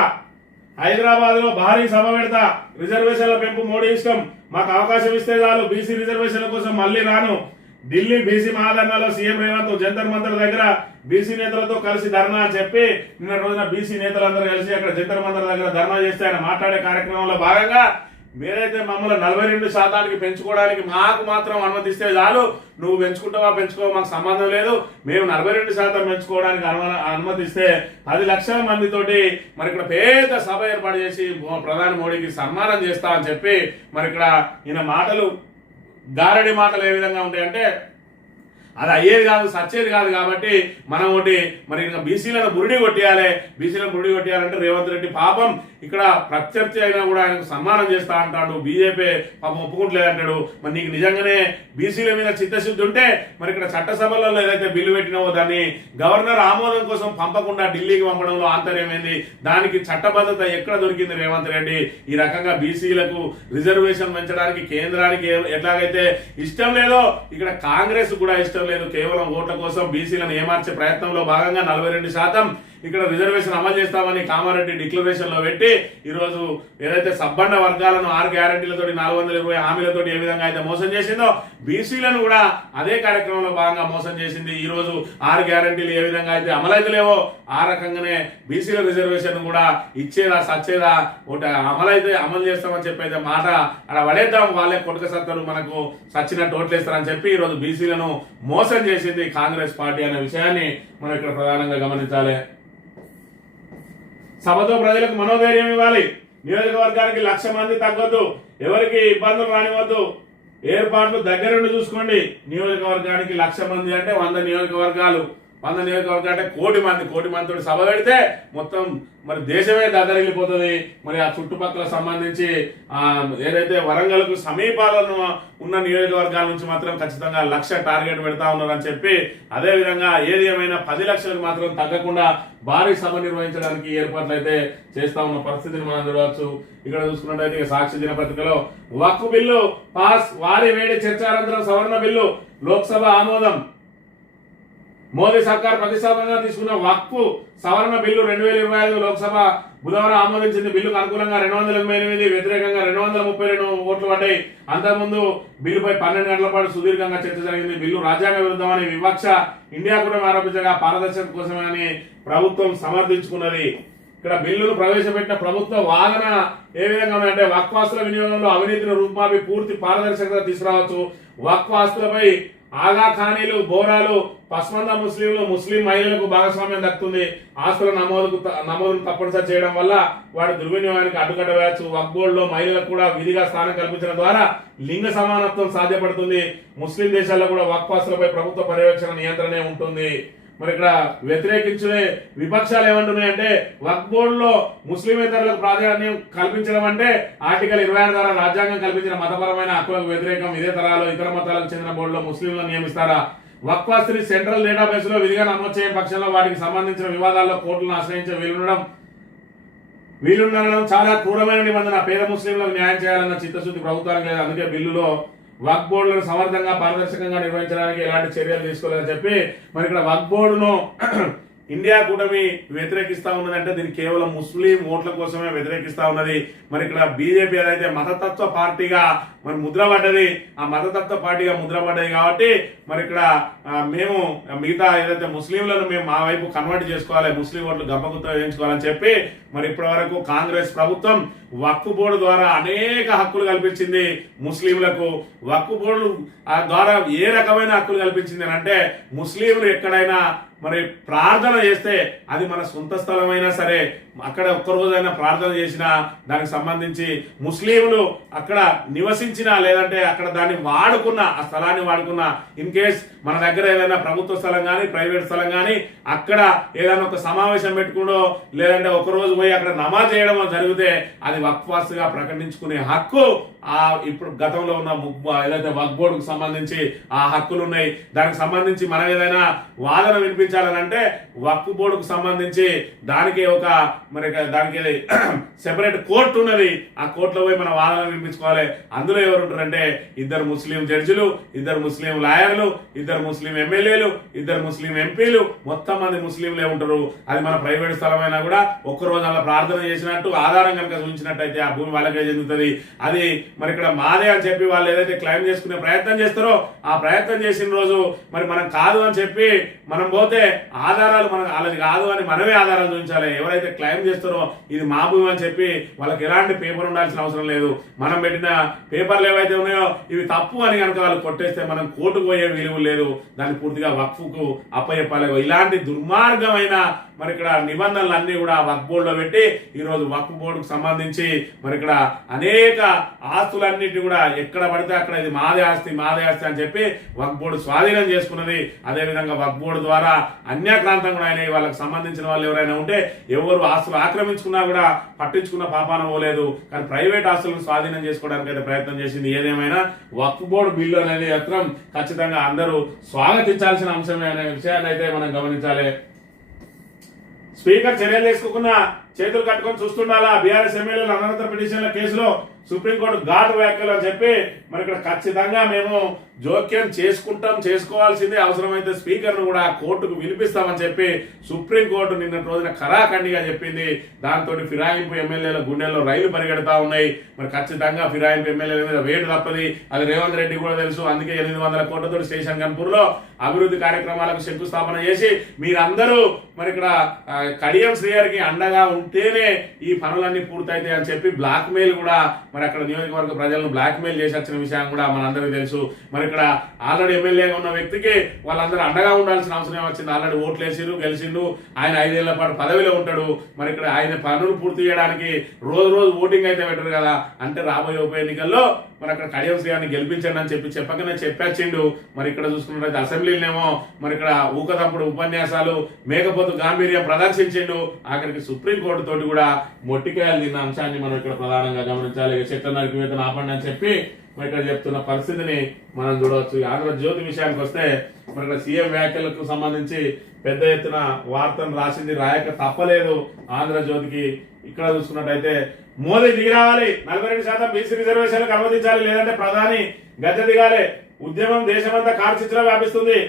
హైదరాబాద్ లో భారీ సభ పెడతా, రిజర్వేషన్ల పెంపు మోడీ ఇష్టం, మాకు అవకాశం ఇస్తే చాలు, బీసీ రిజర్వేషన్ల కోసం మళ్లీ రాను, ఢిల్లీ బీసీ మహాధర్నాలో సీఎం రేవంత్ జంతర్ మంతర్ దగ్గర బీసీ నేతలతో కలిసి ధర్నా అని చెప్పి నిన్న రోజున బీసీ నేతలందరూ కలిసి అక్కడ జంతర్ మంతర్ దగ్గర ధర్నా చేస్తే ఆయన మాట్లాడే కార్యక్రమంలో భాగంగా మీరైతే మమ్మల్ని 42% పెంచుకోవడానికి మాకు మాత్రం అనుమతిస్తే చాలు, నువ్వు పెంచుకుంటావా పెంచుకోవా మాకు సంబంధం లేదు, మేము 42% పెంచుకోవడానికి అనుమతిస్తే 10 లక్షల మందితోటి మరి ఇక్కడ పెద్ద సభ ఏర్పాటు చేసి ప్రధాని మోడీకి సన్మానం చేస్తా అని చెప్పి మరి ఇక్కడ ఈయన మాటలు గారడి మాటలు ఏ విధంగా ఉంటాయంటే అది అయ్యేది కాదు, సచ్చేది కాదు. కాబట్టి మనం ఒకటి మరి ఇంకా బీసీలను బురిడి కొట్టియాలంటే రేవంత్ రెడ్డి పాపం ఇక్కడ ప్రత్యర్థి అయినా కూడా ఆయనకు సన్మానం చేస్తా అంటాడు. బీజేపీ పాపం ఒప్పుకోవట్లేదు అంటాడు. మరి నీకు నిజంగానే బీసీల మీద చిత్తశుద్ధి ఉంటే మరి ఇక్కడ చట్టసభలలో ఏదైతే బిల్లు పెట్టినావో దాన్ని గవర్నర్ ఆమోదం కోసం పంపకుండా ఢిల్లీకి పంపడంలో ఆంతర్యమైంది. దానికి చట్టబద్ధత ఎక్కడ దొరికింది రేవంత్ రెడ్డి? ఈ రకంగా బీసీలకు రిజర్వేషన్ పెంచడానికి కేంద్రానికి ఎట్లాగైతే ఇష్టం లేదో ఇక్కడ కాంగ్రెస్ కూడా ఇష్టం లేదు. కేవలం ఓట్ల కోసం బీసీలను ఏమార్చే ప్రయత్నంలో భాగంగా 42% ఇక్కడ రిజర్వేషన్ అమలు చేస్తామని కామారెడ్డి డిక్లరేషన్ లో పెట్టి ఈ రోజు ఏదైతే సబ్బండ వర్గాలను 6 గ్యారంటీలతో 420 హామీలతో ఏ విధంగా అయితే మోసం చేసిందో బీసీలను కూడా అదే కార్యక్రమంలో భాగంగా మోసం చేసింది. ఈ రోజు 6 గ్యారంటీలు ఏ విధంగా అయితే అమలైతలేవో ఆ రకంగానే బీసీల రిజర్వేషన్ కూడా ఇచ్చేదా సచ్చేదా ఒకటి అమలు చేస్తామని చెప్పైతే మాట అక్కడ పడేద్దాం, వాళ్ళే కొడుక సత్తరు మనకు సచ్చినట్టు ఓట్లేస్తారని చెప్పి ఈ రోజు బీసీలను మోసం చేసింది కాంగ్రెస్ పార్టీ అనే విషయాన్ని మనం ఇక్కడ ప్రధానంగా గమనించాలి. సభతో ప్రజలకు మనోధైర్యం ఇవ్వాలి, నియోజకవర్గానికి 1,00,000 మంది తగ్గొద్దు, ఎవరికి ఇబ్బందులు రానివద్దు, ఏర్పాట్లు దగ్గరుండి చూసుకోండి. నియోజకవర్గానికి 1,00,000 మంది అంటే 100 నియోజకవర్గాలు, 100 నియోజకవర్గాలు అంటే కోటి మందితో సభ పెడితే మొత్తం మరి దేశమే దద్దరిల్లిపోతుంది. మరి ఆ చుట్టుపక్కల సంబంధించి ఏదైతే వరంగల్కు సమీపాలను ఉన్న నియోజకవర్గాల నుంచి మాత్రం ఖచ్చితంగా 1,00,000 టార్గెట్ పెడతా ఉన్నారని చెప్పి అదే విధంగా ఏది ఏమైనా 10 లక్షలకు మాత్రం తగ్గకుండా భారీ సభ నిర్వహించడానికి ఏర్పాట్లు అయితే చేస్తా ఉన్న పరిస్థితిని మనం చూడవచ్చు. ఇక్కడ చూసుకున్నట్టయితే సాక్షి దినపత్రికలో వక్ఫ్ బిల్లు పాస్, వారి వేడి చర్చానంతరం సవరణ బిల్లు లోక్సభ ఆమోదం. మోదీ సర్కార్ ప్రతిష్టాత్మకంగా తీసుకున్న వక్ఫ్ సవరణ బిల్లు 2025 లోక్సభ బుధవారం ఆమోదించింది. బిల్లుకు అనుకూలంగా 288, వ్యతిరేకంగా 232 ఓట్లు పడ్డాయి. అంతకుముందు బిల్లుపై 12 గంటల పాటు సుదీర్ఘంగా చర్చ జరిగింది. బిల్లు రాజ్యాంగ విరుద్ధమని వివక్ష ఇండియా కూడా ఆరోపించగా పారదర్శకత కోసమని ప్రభుత్వం సమర్థించుకున్నది. ఇక్కడ బిల్లును ప్రవేశపెట్టిన ప్రభుత్వ వాదన ఏ విధంగా ఉందంటే వక్ఫ్ ఆస్తుల వినియోగంలో అవినీతిని రూపుమాపి పూర్తి పారదర్శకత తీసుకురావచ్చు. వక్ఫ్ ఆస్తులపై ఆగా ఖానీలు, బోరాలు, పస్మంద ముస్లింలు, ముస్లిం మహిళలకు భాగస్వామ్యం దక్కుతుంది. ఆస్తుల నమోదును తప్పనిసరి చేయడం వల్ల వాటి దుర్వినియోగానికి అడ్డుకట్ట వేయచ్చు. వక్ఫ్ బోర్డులో మహిళలకు కూడా విధిగా స్థానం కల్పించడం ద్వారా లింగ సమానత్వం సాధ్యపడుతుంది. ముస్లిం దేశాల్లో కూడా వక్ఫ్ ఆస్తులపై ప్రభుత్వ పర్యవేక్షణ నియంత్రణే ఉంటుంది. మరి ఇక్కడ వ్యతిరేకించే విపక్షాలు ఏమంటున్నాయంటే వక్ఫ్ బోర్డులో ముస్లిమేతరులకు ప్రాధాన్యం కల్పించడం అంటే ఆర్టికల్ 26 ద్వారా రాజ్యాంగం కల్పించిన మతపరమైన హక్కులకు వ్యతిరేకం. ఇదే తరాలో ఇతర మతాలకు చెందిన బోర్డులో ముస్లింలను నియమిస్తారా? వక్ఫ్ ఆస్తిని సెంట్రల్ డేటాబేస్ లో విధిగా నమోదు చేయని పక్షంలో వాటికి సంబంధించిన వివాదాల్లో కోర్టులను ఆశ్రయించే వీలుండడం చాలా క్రూరమైన నిబంధన. పేద ముస్లింలకు న్యాయం చేయాలన్న చిత్తశుద్ధి ప్రభుత్వానికి లేదు. అందుకే బిల్లులో వక్ఫ్ బోర్డులను సమర్థంగా పారదర్శకంగా నిర్వహించడానికి ఎలాంటి చర్యలు తీసుకోలేదని చెప్పి మరి ఇక్కడ వక్ఫ్ బోర్డును ఇండియా కూటమి వ్యతిరేకిస్తా ఉన్నదంటే దీన్ని కేవలం ముస్లిం ఓట్ల కోసమే వ్యతిరేకిస్తా ఉన్నది. మరి ఇక్కడ బీజేపీ ఏదైతే మతతత్వ పార్టీగా మరి ముద్రపడ్డది, ఆ మతతత్వ పార్టీగా ముద్రపడ్డది కాబట్టి మరి ఇక్కడ మేము మిగతా ఏదైతే ముస్లింలను మేము మా వైపు కన్వర్ట్ చేసుకోవాలి, ముస్లిం ఓట్లు గంపగుత్త వేయించుకోవాలని చెప్పి మరి ఇప్పటి వరకు కాంగ్రెస్ ప్రభుత్వం వక్ఫ్ బోర్డు ద్వారా అనేక హక్కులు కల్పించింది ముస్లింలకు. వక్ఫ్ బోర్డు ద్వారా ఏ రకమైన హక్కులు కల్పించింది అని అంటే ముస్లింలు ఎక్కడైనా మరి ప్రార్థన చేస్తే అది మన సొంత స్థలమైనా సరే అక్కడ ఒక్కరోజైనా ప్రార్థన చేసినా దానికి సంబంధించి ముస్లింలు అక్కడ నివసించినా లేదంటే అక్కడ దాన్ని వాడుకున్న ఆ స్థలాన్ని వాడుకున్న ఇన్ కేస్ మన దగ్గర ఏదైనా ప్రభుత్వ స్థలం కానీ ప్రైవేట్ స్థలం కానీ అక్కడ ఏదైనా ఒక సమావేశం పెట్టుకుంటో లేదంటే ఒక రోజు పోయి అక్కడ నమాజ్ చేయడం జరిగితే అది వక్ఫ్ వాస్తుగా ప్రకటించుకునే హక్కు ఇప్పుడు గతంలో ఉన్న ఏదైతే వక్ఫ్ బోర్డుకు సంబంధించి ఆ హక్కులు ఉన్నాయి. దానికి సంబంధించి మనం ఏదైనా వాదన వినిపించాలనంటే వక్ఫ్ బోర్డుకు సంబంధించి దానికి ఒక మరి దానికి సెపరేట్ కోర్టు ఉన్నది. ఆ కోర్టులో పోయి మన వాదన వినిపించుకోవాలి. అందులో ఎవరు ఉంటారంటే ఇద్దరు ముస్లిం జడ్జిలు, ఇద్దరు ముస్లిం లాయర్లు, ఇద్దరు ముస్లిం ఎమ్మెల్యేలు, ఇద్దరు ముస్లిం ఎంపీలు, మొత్తం మంది ముస్లింలే ఉంటారు. అది మన ప్రైవేట్ స్థలమైనా కూడా ఒక్కరోజు అలా ప్రార్థన చేసినట్టు ఆధారం కనుక చూపించినట్టయితే ఆ భూమి వాళ్ళకే చెందుతుంది. అది మరి ఇక్కడ మాదే అని చెప్పి వాళ్ళు ఏదైతే క్లెయిమ్ చేసుకునే ప్రయత్నం చేస్తారో ఆ ప్రయత్నం చేసిన రోజు మరి మనం కాదు అని చెప్పి మనం పోతే ఆధారాలు మనకు వాళ్ళది కాదు అని మనమే ఆధారాలు చూపించాలి. ఎవరైతే క్లెయిమ్ చేస్తారో ఇది మా భూమి అని చెప్పి వాళ్ళకి ఎలాంటి పేపర్ ఉండాల్సిన అవసరం లేదు. మనం పెట్టిన పేపర్లు ఏవైతే ఉన్నాయో ఇవి తప్పు అని కనుక వాళ్ళు కొట్టేస్తే మనం కోర్టుకు పోయే విలువ లేదు. దాన్ని పూర్తిగా వక్ఫ్కు అప్పచెప్పాలి. ఇలాంటి దుర్మార్గమైన మరి ఇక్కడ నిబంధనలు అన్ని కూడా వక్ఫ్ బోర్డులో పెట్టి ఈ రోజు వక్ఫ్ బోర్డుకు సంబంధించి మరి ఇక్కడ అనేక ఆస్తులన్నిటి కూడా ఎక్కడ పడితే అక్కడ ఇది మాదే ఆస్తి అని చెప్పి వక్ఫ్ బోర్డు స్వాధీనం చేసుకున్నది. అదేవిధంగా వక్ఫ్ బోర్డు ద్వారా అన్యాక్రాంతం కూడా అయినాయి. వాళ్ళకి సంబంధించిన వాళ్ళు ఎవరైనా ఉంటే ఎవరు ఆస్తులు ఆక్రమించుకున్నా కూడా పట్టించుకున్న పాపాన పోలేదు. కానీ ప్రైవేట్ ఆస్తులను స్వాధీనం చేసుకోవడానికి అయితే ప్రయత్నం చేసింది. ఏదేమైనా వక్ఫ్ బోర్డు బిల్లు అనేది మాత్రం ఖచ్చితంగా అందరూ స్వాగతించాల్సిన అంశమే అనే విషయాన్ని అయితే మనం గమనించాలి. స్పీకర్ చర్యలు తీసుకోకుండా చేతులు కట్టుకొని చూస్తుండాలా. బీఆర్ఎస్ ఎమ్మెల్యేల అనర్హత పిటిషన్ల కేసులో సుప్రీంకోర్టు ఘాటు వ్యాఖ్యలు అని చెప్పి మరి ఇక్కడ ఖచ్చితంగా మేము జోక్యం చేసుకోవాల్సిందే. అవసరమైతే స్పీకర్ను కూడా కోర్టుకు పిలిపిస్తామని చెప్పి సుప్రీంకోర్టు నిన్నటి రోజున ఖరాఖండిగా చెప్పింది. దాంతో ఫిరాయింపు ఎమ్మెల్యేల గుండెల్లో రైలు పరిగెడతా ఉన్నాయి. మరి ఖచ్చితంగా ఫిరాయింపు ఎమ్మెల్యేల మీద వేటు తప్పది. అది రేవంత్ రెడ్డి కూడా తెలుసు. అందుకే 800 కోట్లతో స్టేషన్ గన్పూర్లో అభివృద్ధి కార్యక్రమాలకు శంకుస్థాపన చేసి మీరందరూ మరి ఇక్కడ కడియం శ్రీగారికి అండగా ఉంటేనే ఈ పనులన్నీ పూర్తయితాయి అని చెప్పి బ్లాక్ మెయిల్ కూడా మరి అక్కడ నియోజకవర్గ ప్రజలను బ్లాక్ మెయిల్ చేసి వచ్చిన విషయం కూడా మనందరికీ తెలుసు. మరి ఇక్కడ ఆల్రెడీ ఎమ్మెల్యేగా ఉన్న వ్యక్తికి వాళ్ళందరూ అండగా ఉండాల్సిన అవసరం వచ్చింది. ఆల్రెడీ ఓట్లు వేసిరు, గెలిచిండు. ఆయన 5 ఏళ్ల పాటు పదవిలో ఉంటాడు. మరి ఇక్కడ ఆయన పనులు పూర్తి చేయడానికి రోజు ఓటింగ్ అయితే పెట్టరు కదా. అంటే రాబోయే ఉప ఎన్నికల్లో మరి అక్కడ కడియం శ్రీగారిని గెలిపించండి అని చెప్పి చెప్పకనే చెప్పొచ్చిండు. మరి ఇక్కడ చూసుకున్నట్లయితే అసెంబ్లీనేమో మరి ఇక్కడ ఊకదప్పుడు ఉపన్యాసాలు మేకపోతు గాంభీర్యం ప్రదర్శించిండు. ఆఖరికి సుప్రీంకోర్టు తోటి కూడా మొట్టికాయలు తిన్న అంశాన్ని మనం ఇక్కడ ప్రధానంగా గమనించాలి. చెట్ల నరికివేతను ఆపండి అని చెప్పి మరి ఇక్కడ చెప్తున్న పరిస్థితిని మనం చూడవచ్చు. ఆంధ్రజ్యోతి విషయానికి వస్తే మరి ఇక్కడ సీఎం వ్యాఖ్యలకు సంబంధించి పెద్ద ఎత్తున వార్తను రాసింది. రాయక తప్పలేదు ఆంధ్రజ్యోతికి. ఇక్కడ చూసుకున్నట్టయితే మోదీ దిగి రావాలి, 42% బీసీ రిజర్వేషన్లకు అనుమతించాలి, లేదంటే ప్రధాని గద్దె దిగాలి. ఉద్యమం దేశమంతా కార్చిచ్చులా వ్యాపిస్తుంది.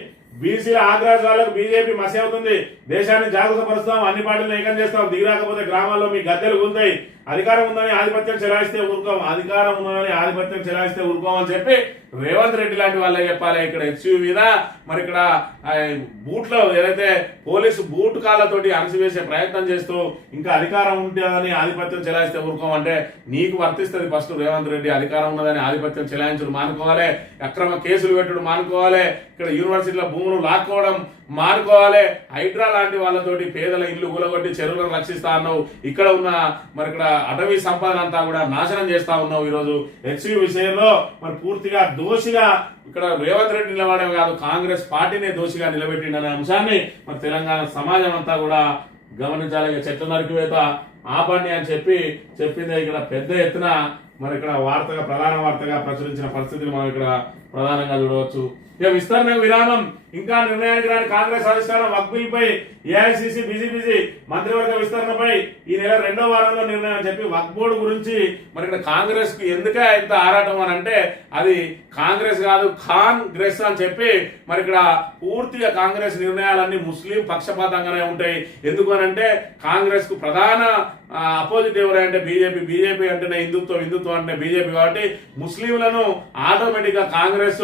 బీసీల ఆగ్రహాలకు బీజేపీ మసి అవుతుంది. దేశాన్ని జాగ్రత్త పరుస్తాం, అన్ని పార్టీలను ఏకం చేస్తాం. దిగిరాకపోతే గ్రామాల్లో మీ గద్దెలు గుంతాయి. అధికారం ఉందని ఆధిపత్యం చెలాయిస్తే ఊరుకోం, అధికారం ఉందని ఆధిపత్యం చెలాయిస్తే ఊరుకోమని చెప్పి రేవంత్ రెడ్డి లాంటి వాళ్ళే చెప్పాలి. ఇక్కడ హెచ్యూ మీద మరి ఇక్కడ బూట్లో ఏదైతే పోలీసు బూట్ కాళ్ళతోటి అణచివేసే ప్రయత్నం చేస్తూ ఇంకా అధికారం ఉంటుందని ఆధిపత్యం చెలాయిస్తే ఊరుకోమంటే నీకు వర్తిస్తుంది. ఫస్ట్ రేవంత్ రెడ్డి అధికారం ఉన్నదని ఆధిపత్యం చెలాయించడం మానుకోవాలి, అక్రమ కేసులు పెట్టడం మానుకోవాలి, ఇక్కడ యూనివర్సిటీల భూములు లాక్కోవడం మానుకోవాలి. హైడ్రా లాంటి వాళ్ళతోటి పేదల ఇల్లు కూలగొట్టి చెరువులను రక్షిస్తా ఉన్నావు. ఇక్కడ ఉన్న మరి ఇక్కడ అటవీ సంపద అంతా కూడా నాశనం చేస్తా ఉన్నావు. ఈరోజు హెచ్యూ విషయంలో మరి పూర్తిగా దోషిగా ఇక్కడ రేవంత్ రెడ్డి నిలబడమే కాదు, కాంగ్రెస్ పార్టీనే దోషిగా నిలబెట్టిండనే అంశాన్ని మరి తెలంగాణ సమాజం అంతా కూడా గమనించాలి. చెట్ల నరికివేత ఆపండి అని చెప్పింది. ఇక్కడ పెద్ద ఎత్తున మరి ఇక్కడ ప్రధాన వార్తగా ప్రచురించిన పరిస్థితిని మనం ఇక్కడ ప్రధానంగా చూడవచ్చు. ఇక విస్తరణ విరామం ఇంకా నిర్ణయానికి రాని కాంగ్రెస్ అధిష్టానం వక్ఫ్ బిల్పై ఏఐసిసి బీజేపీ మంత్రివర్గ విస్తరణపై ఈ నెల 2వ వారంలో నిర్ణయం చెప్పి వక్ఫ్ బోర్డు గురించి మరి ఇక్కడ కాంగ్రెస్ కి ఎందుకే ఇంత ఆరాటం అని అంటే అది కాంగ్రెస్ కాదు కాంగ్రెస్ అని చెప్పి మరి ఇక్కడ పూర్తిగా కాంగ్రెస్ నిర్ణయాలన్నీ ముస్లిం పక్షపాతంగానే ఉంటాయి. ఎందుకు అని అంటే కాంగ్రెస్ కు ప్రధాన అపోజిట్ ఎవరంటే బీజేపీ అంటేనే హిందుత్వం అంటే బీజేపీ కాబట్టి ముస్లింలను ఆటోమేటిక్ గా కాంగ్రెస్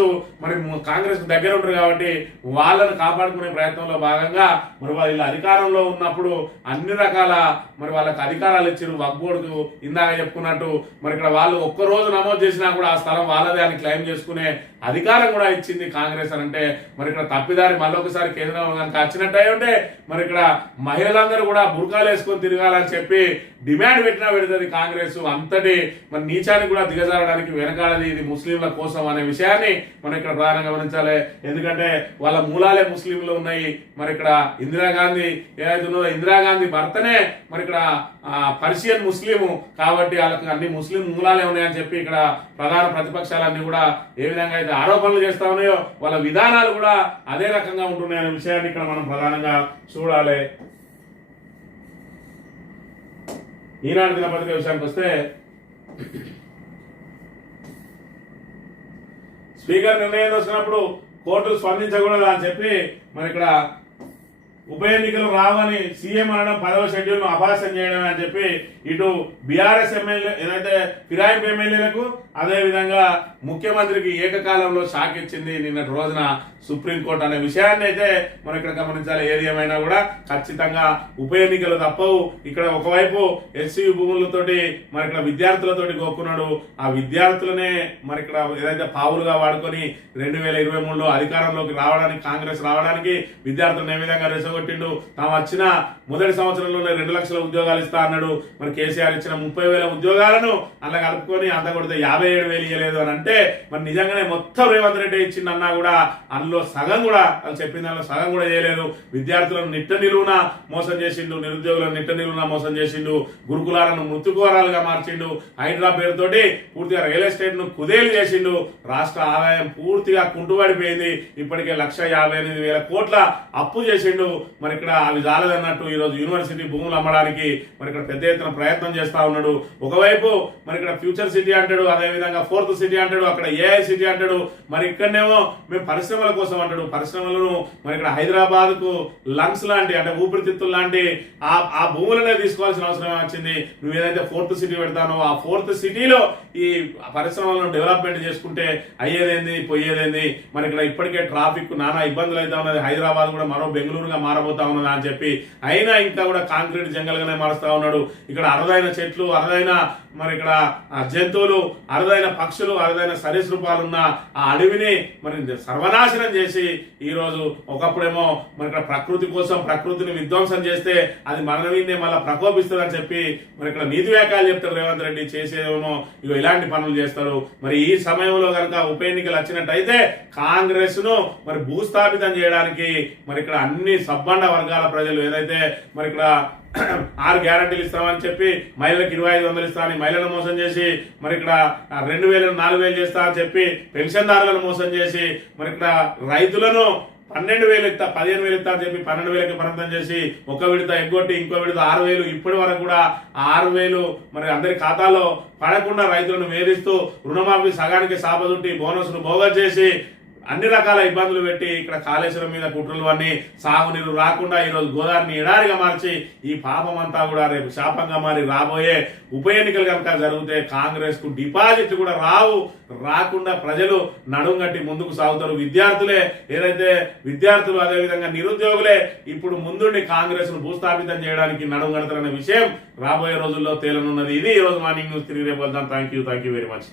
కు దగ్గర ఉంటారు కాబట్టి వాళ్ళను కాపాడుకునే ప్రయత్నంలో భాగంగా మరి వీళ్ళు అధికారంలో ఉన్నప్పుడు అన్ని రకాల మరి వాళ్ళకి అధికారాలు ఇచ్చారు. వక్ఫ్ బోర్డుకు ఇందాక చెప్పుకున్నట్టు మరి ఇక్కడ వాళ్ళు ఒక్కరోజు నమోదు చేసినా కూడా ఆ స్థలం వాళ్ళదే అని క్లెయిమ్ చేసుకునే అధికారం కూడా ఇచ్చింది కాంగ్రెస్ అని అంటే మరి ఇక్కడ తప్పిదారి మళ్ళొకసారి కేంద్రం కనుక వచ్చినట్టు ఉంటే మరి ఇక్కడ మహిళలందరూ కూడా బుర్కాలు వేసుకొని తిరగాలని చెప్పి డిమాండ్ పెట్టినా పెడుతుంది కాంగ్రెస్. అంతటి మరి నీచానికి కూడా దిగజారడానికి వెనకాడది ఇది ముస్లింల కోసం అనే విషయాన్ని మనం ఇక్కడ ప్రధానంగా గమనించాలి. ఎందుకంటే వాళ్ళ మూలాలే ముస్లింలు ఉన్నాయి. మరి ఇక్కడ ఇందిరాగాంధీ ఏదైతే ఉన్నదో ఇందిరాగాంధీ భర్తనే మరి ఇక్కడ పర్షియన్ ముస్లిము కాబట్టి వాళ్ళకి అన్ని ముస్లిం మూలాలే ఉన్నాయని చెప్పి ఇక్కడ ప్రధాన ప్రతిపక్షాలన్నీ కూడా ఏ విధంగా అయితే ఆరోపణలు చేస్తా ఉన్నాయో వాళ్ళ విధానాలు కూడా అదే రకంగా ఉంటున్నాయనే విషయాన్ని ఇక్కడ మనం ప్రధానంగా చూడాలి. ఈనాడు దినపత్రిక విషయానికి వస్తే స్పీకర్ నిర్ణయం వచ్చినప్పుడు కోర్టులు స్పందించకూడదు అని చెప్పి మరి ఇక్కడ ఉప ఎన్నికలు రావని సీఎం అనడం 10వ షెడ్యూల్ ను అభాస్యం చేయడం అని చెప్పి ఇటు బీఆర్ఎస్ ఎమ్మెల్యే ఏదైతే ఫిరాయింపు ఎమ్మెల్యేలకు అదే విధంగా ముఖ్యమంత్రికి ఏకకాలంలో షాక్ ఇచ్చింది నిన్నటి రోజున సుప్రీంకోర్టు అనే విషయాన్ని అయితే మనం ఇక్కడ గమనించాలి. ఏది ఏమైనా కూడా ఖచ్చితంగా ఉప ఎన్నికలు తప్పవు. ఇక్కడ ఒకవైపు ఎస్సీ భూములతోటి మరి ఇక్కడ విద్యార్థులతోటి గోక్కున్నాడు. ఆ విద్యార్థులనే మరి ఇక్కడ ఏదైతే పావులుగా వాడుకొని 2023లో అధికారంలోకి రావడానికి కాంగ్రెస్ రావడానికి విద్యార్థులను ఏ విధంగా రెచ్చగొట్టిండు. తాము వచ్చిన మొదటి సంవత్సరంలోనే 2 లక్షల ఉద్యోగాలు ఇస్తా అన్నాడు. మరి కేసీఆర్ ఇచ్చిన 30,000 ఉద్యోగాలను అలా కలుపుకొని అంత కొడితే 57,000 ఇవ్వలేదు అని అంటే మరి నిజంగానే మొత్తం రేవంత్ రెడ్డి ఇచ్చిందన్నా కూడా అందులో సగం కూడా వాళ్ళు చెప్పిన దానిలో సగం కూడా చేయలేదు. విద్యార్థులను నిట్ట నిలువున మోసం చేసిండు, నిరుద్యోగులను నిట్ట నిలువున మోసం చేసిండు, గురుకులాలను మృత్యుకోరాలుగా మార్చిండు, హైడ్రా పేరుతోటి పూర్తిగా రియల్ ఎస్టేట్ ను కుదేలు చేసిండు. రాష్ట్ర ఆదాయం పూర్తిగా కుంటుపడిపోయింది. ఇప్పటికే 1,58,000 కోట్ల అప్పు చేసిండు. మరి ఇక్కడ అవి జాలదన్నట్టు ఈ రోజు యూనివర్సిటీ భూములు అమ్మడానికి మరి ఇక్కడ పెద్ద ఎత్తున ప్రయత్నం చేస్తా ఉన్నాడు. ఒకవైపు మరి ఇక్కడ ఫ్యూచర్ సిటీ అంటాడు, అదే విధంగా 4th సిటీ అంటాడు, అక్కడ ఏఐ సిటీ అంటాడు. మరి ఇక్కడనేమో మేము పరిశ్రమల కోసం అంటాడు. పరిశ్రమలను మరి ఇక్కడ హైదరాబాద్ కు లంగ్స్ లాంటి అంటే ఊపిరితిత్తులు లాంటి ఆ భూములనే తీసుకోవాల్సిన అవసరం వచ్చింది. నువ్వు ఏదైతే 4th సిటీ పెడతానో ఆ 4th సిటీలో ఈ పరిశ్రమలను డెవలప్మెంట్ చేసుకుంటే అయ్యేదేంది పోయేదేంది. మరి ఇక్కడ ఇప్పటికే ట్రాఫిక్ నానా ఇబ్బందులు అయితే ఉన్నది. హైదరాబాద్ కూడా మరో బెంగళూరుగా మారబోతా ఉన్నది అని చెప్పి అయినా ఇంకా కూడా కాంక్రీట్ జంగల్ గానే మారుస్తా ఉన్నాడు. ఇక్కడ అరుదైన చెట్లు, అరుదైన మరి ఇక్కడ జంతువులు, అరుదైన పక్షులు, అరుదైన సరీసృపాలున్న ఆ అడవిని మరి సర్వనాశనం చేసి ఈ రోజు ఒకప్పుడేమో మరి ఇక్కడ ప్రకృతి కోసం ప్రకృతిని విధ్వంసం చేస్తే అది మన మీదే మళ్ళీ ప్రకోపిస్తుందని చెప్పి మరి ఇక్కడ నీతి వ్యాఖ్యలు చెప్తారు రేవంత్ రెడ్డి. చేసేదేమో ఇగో ఇలాంటి పనులు చేస్తాడు. మరి ఈ సమయంలో కనుక ఉప ఎన్నికలు వచ్చినట్టయితే కాంగ్రెస్ ను మరి భూస్థాపితం చేయడానికి మరి ఇక్కడ అన్ని సబ్బండ వర్గాల ప్రజలు ఏదైతే మరి ఇక్కడ 6 గ్యారంటీలు ఇస్తామని చెప్పి మహిళలకు 2,500 ఇస్తామని మహిళలను మోసం చేసి మరి ఇక్కడ 2,000 4,000 చేస్తా అని చెప్పి పెన్షన్దారులను మోసం చేసి మరి ఇక్కడ రైతులను 12,000 ఇస్తా 15,000 ఇస్తా అని చెప్పి 12,000కి పరిమితం చేసి ఒక విడత ఎగ్గొట్టి ఇంకో విడత 6,000 ఇప్పటి వరకు కూడా 6,000 మరి అందరి ఖాతాలో పడకుండా రైతులను వేధిస్తూ రుణమాఫీ సగానికి సాపదుట్టి బోనస్ ను బోగస్ చేసి అన్ని రకాల ఇబ్బందులు పెట్టి ఇక్కడ కాళేశ్వరం మీద కుట్రలు అన్ని సాగునీరు రాకుండా ఈరోజు గోదావరిని ఎడారిగా మార్చి ఈ పాపం అంతా కూడా రేపు శాపంగా మారి రాబోయే ఉప ఎన్నికలు కనుక జరిగితే కాంగ్రెస్ కు డిపాజిట్ కూడా రాకుండా ప్రజలు నడుంగట్టి ముందుకు సాగుతారు. విద్యార్థులే ఏదైతే విద్యార్థులు అదేవిధంగా నిరుద్యోగులే ఇప్పుడు ముందుండి కాంగ్రెస్ ను భూస్థాపితం చేయడానికి నడుంగడతారనే విషయం రాబోయే రోజుల్లో తేలనున్నది. ఇది ఈ రోజు మార్నింగ్ న్యూస్. తిరిగి రేపు వెళ్దాం. Thank you very much.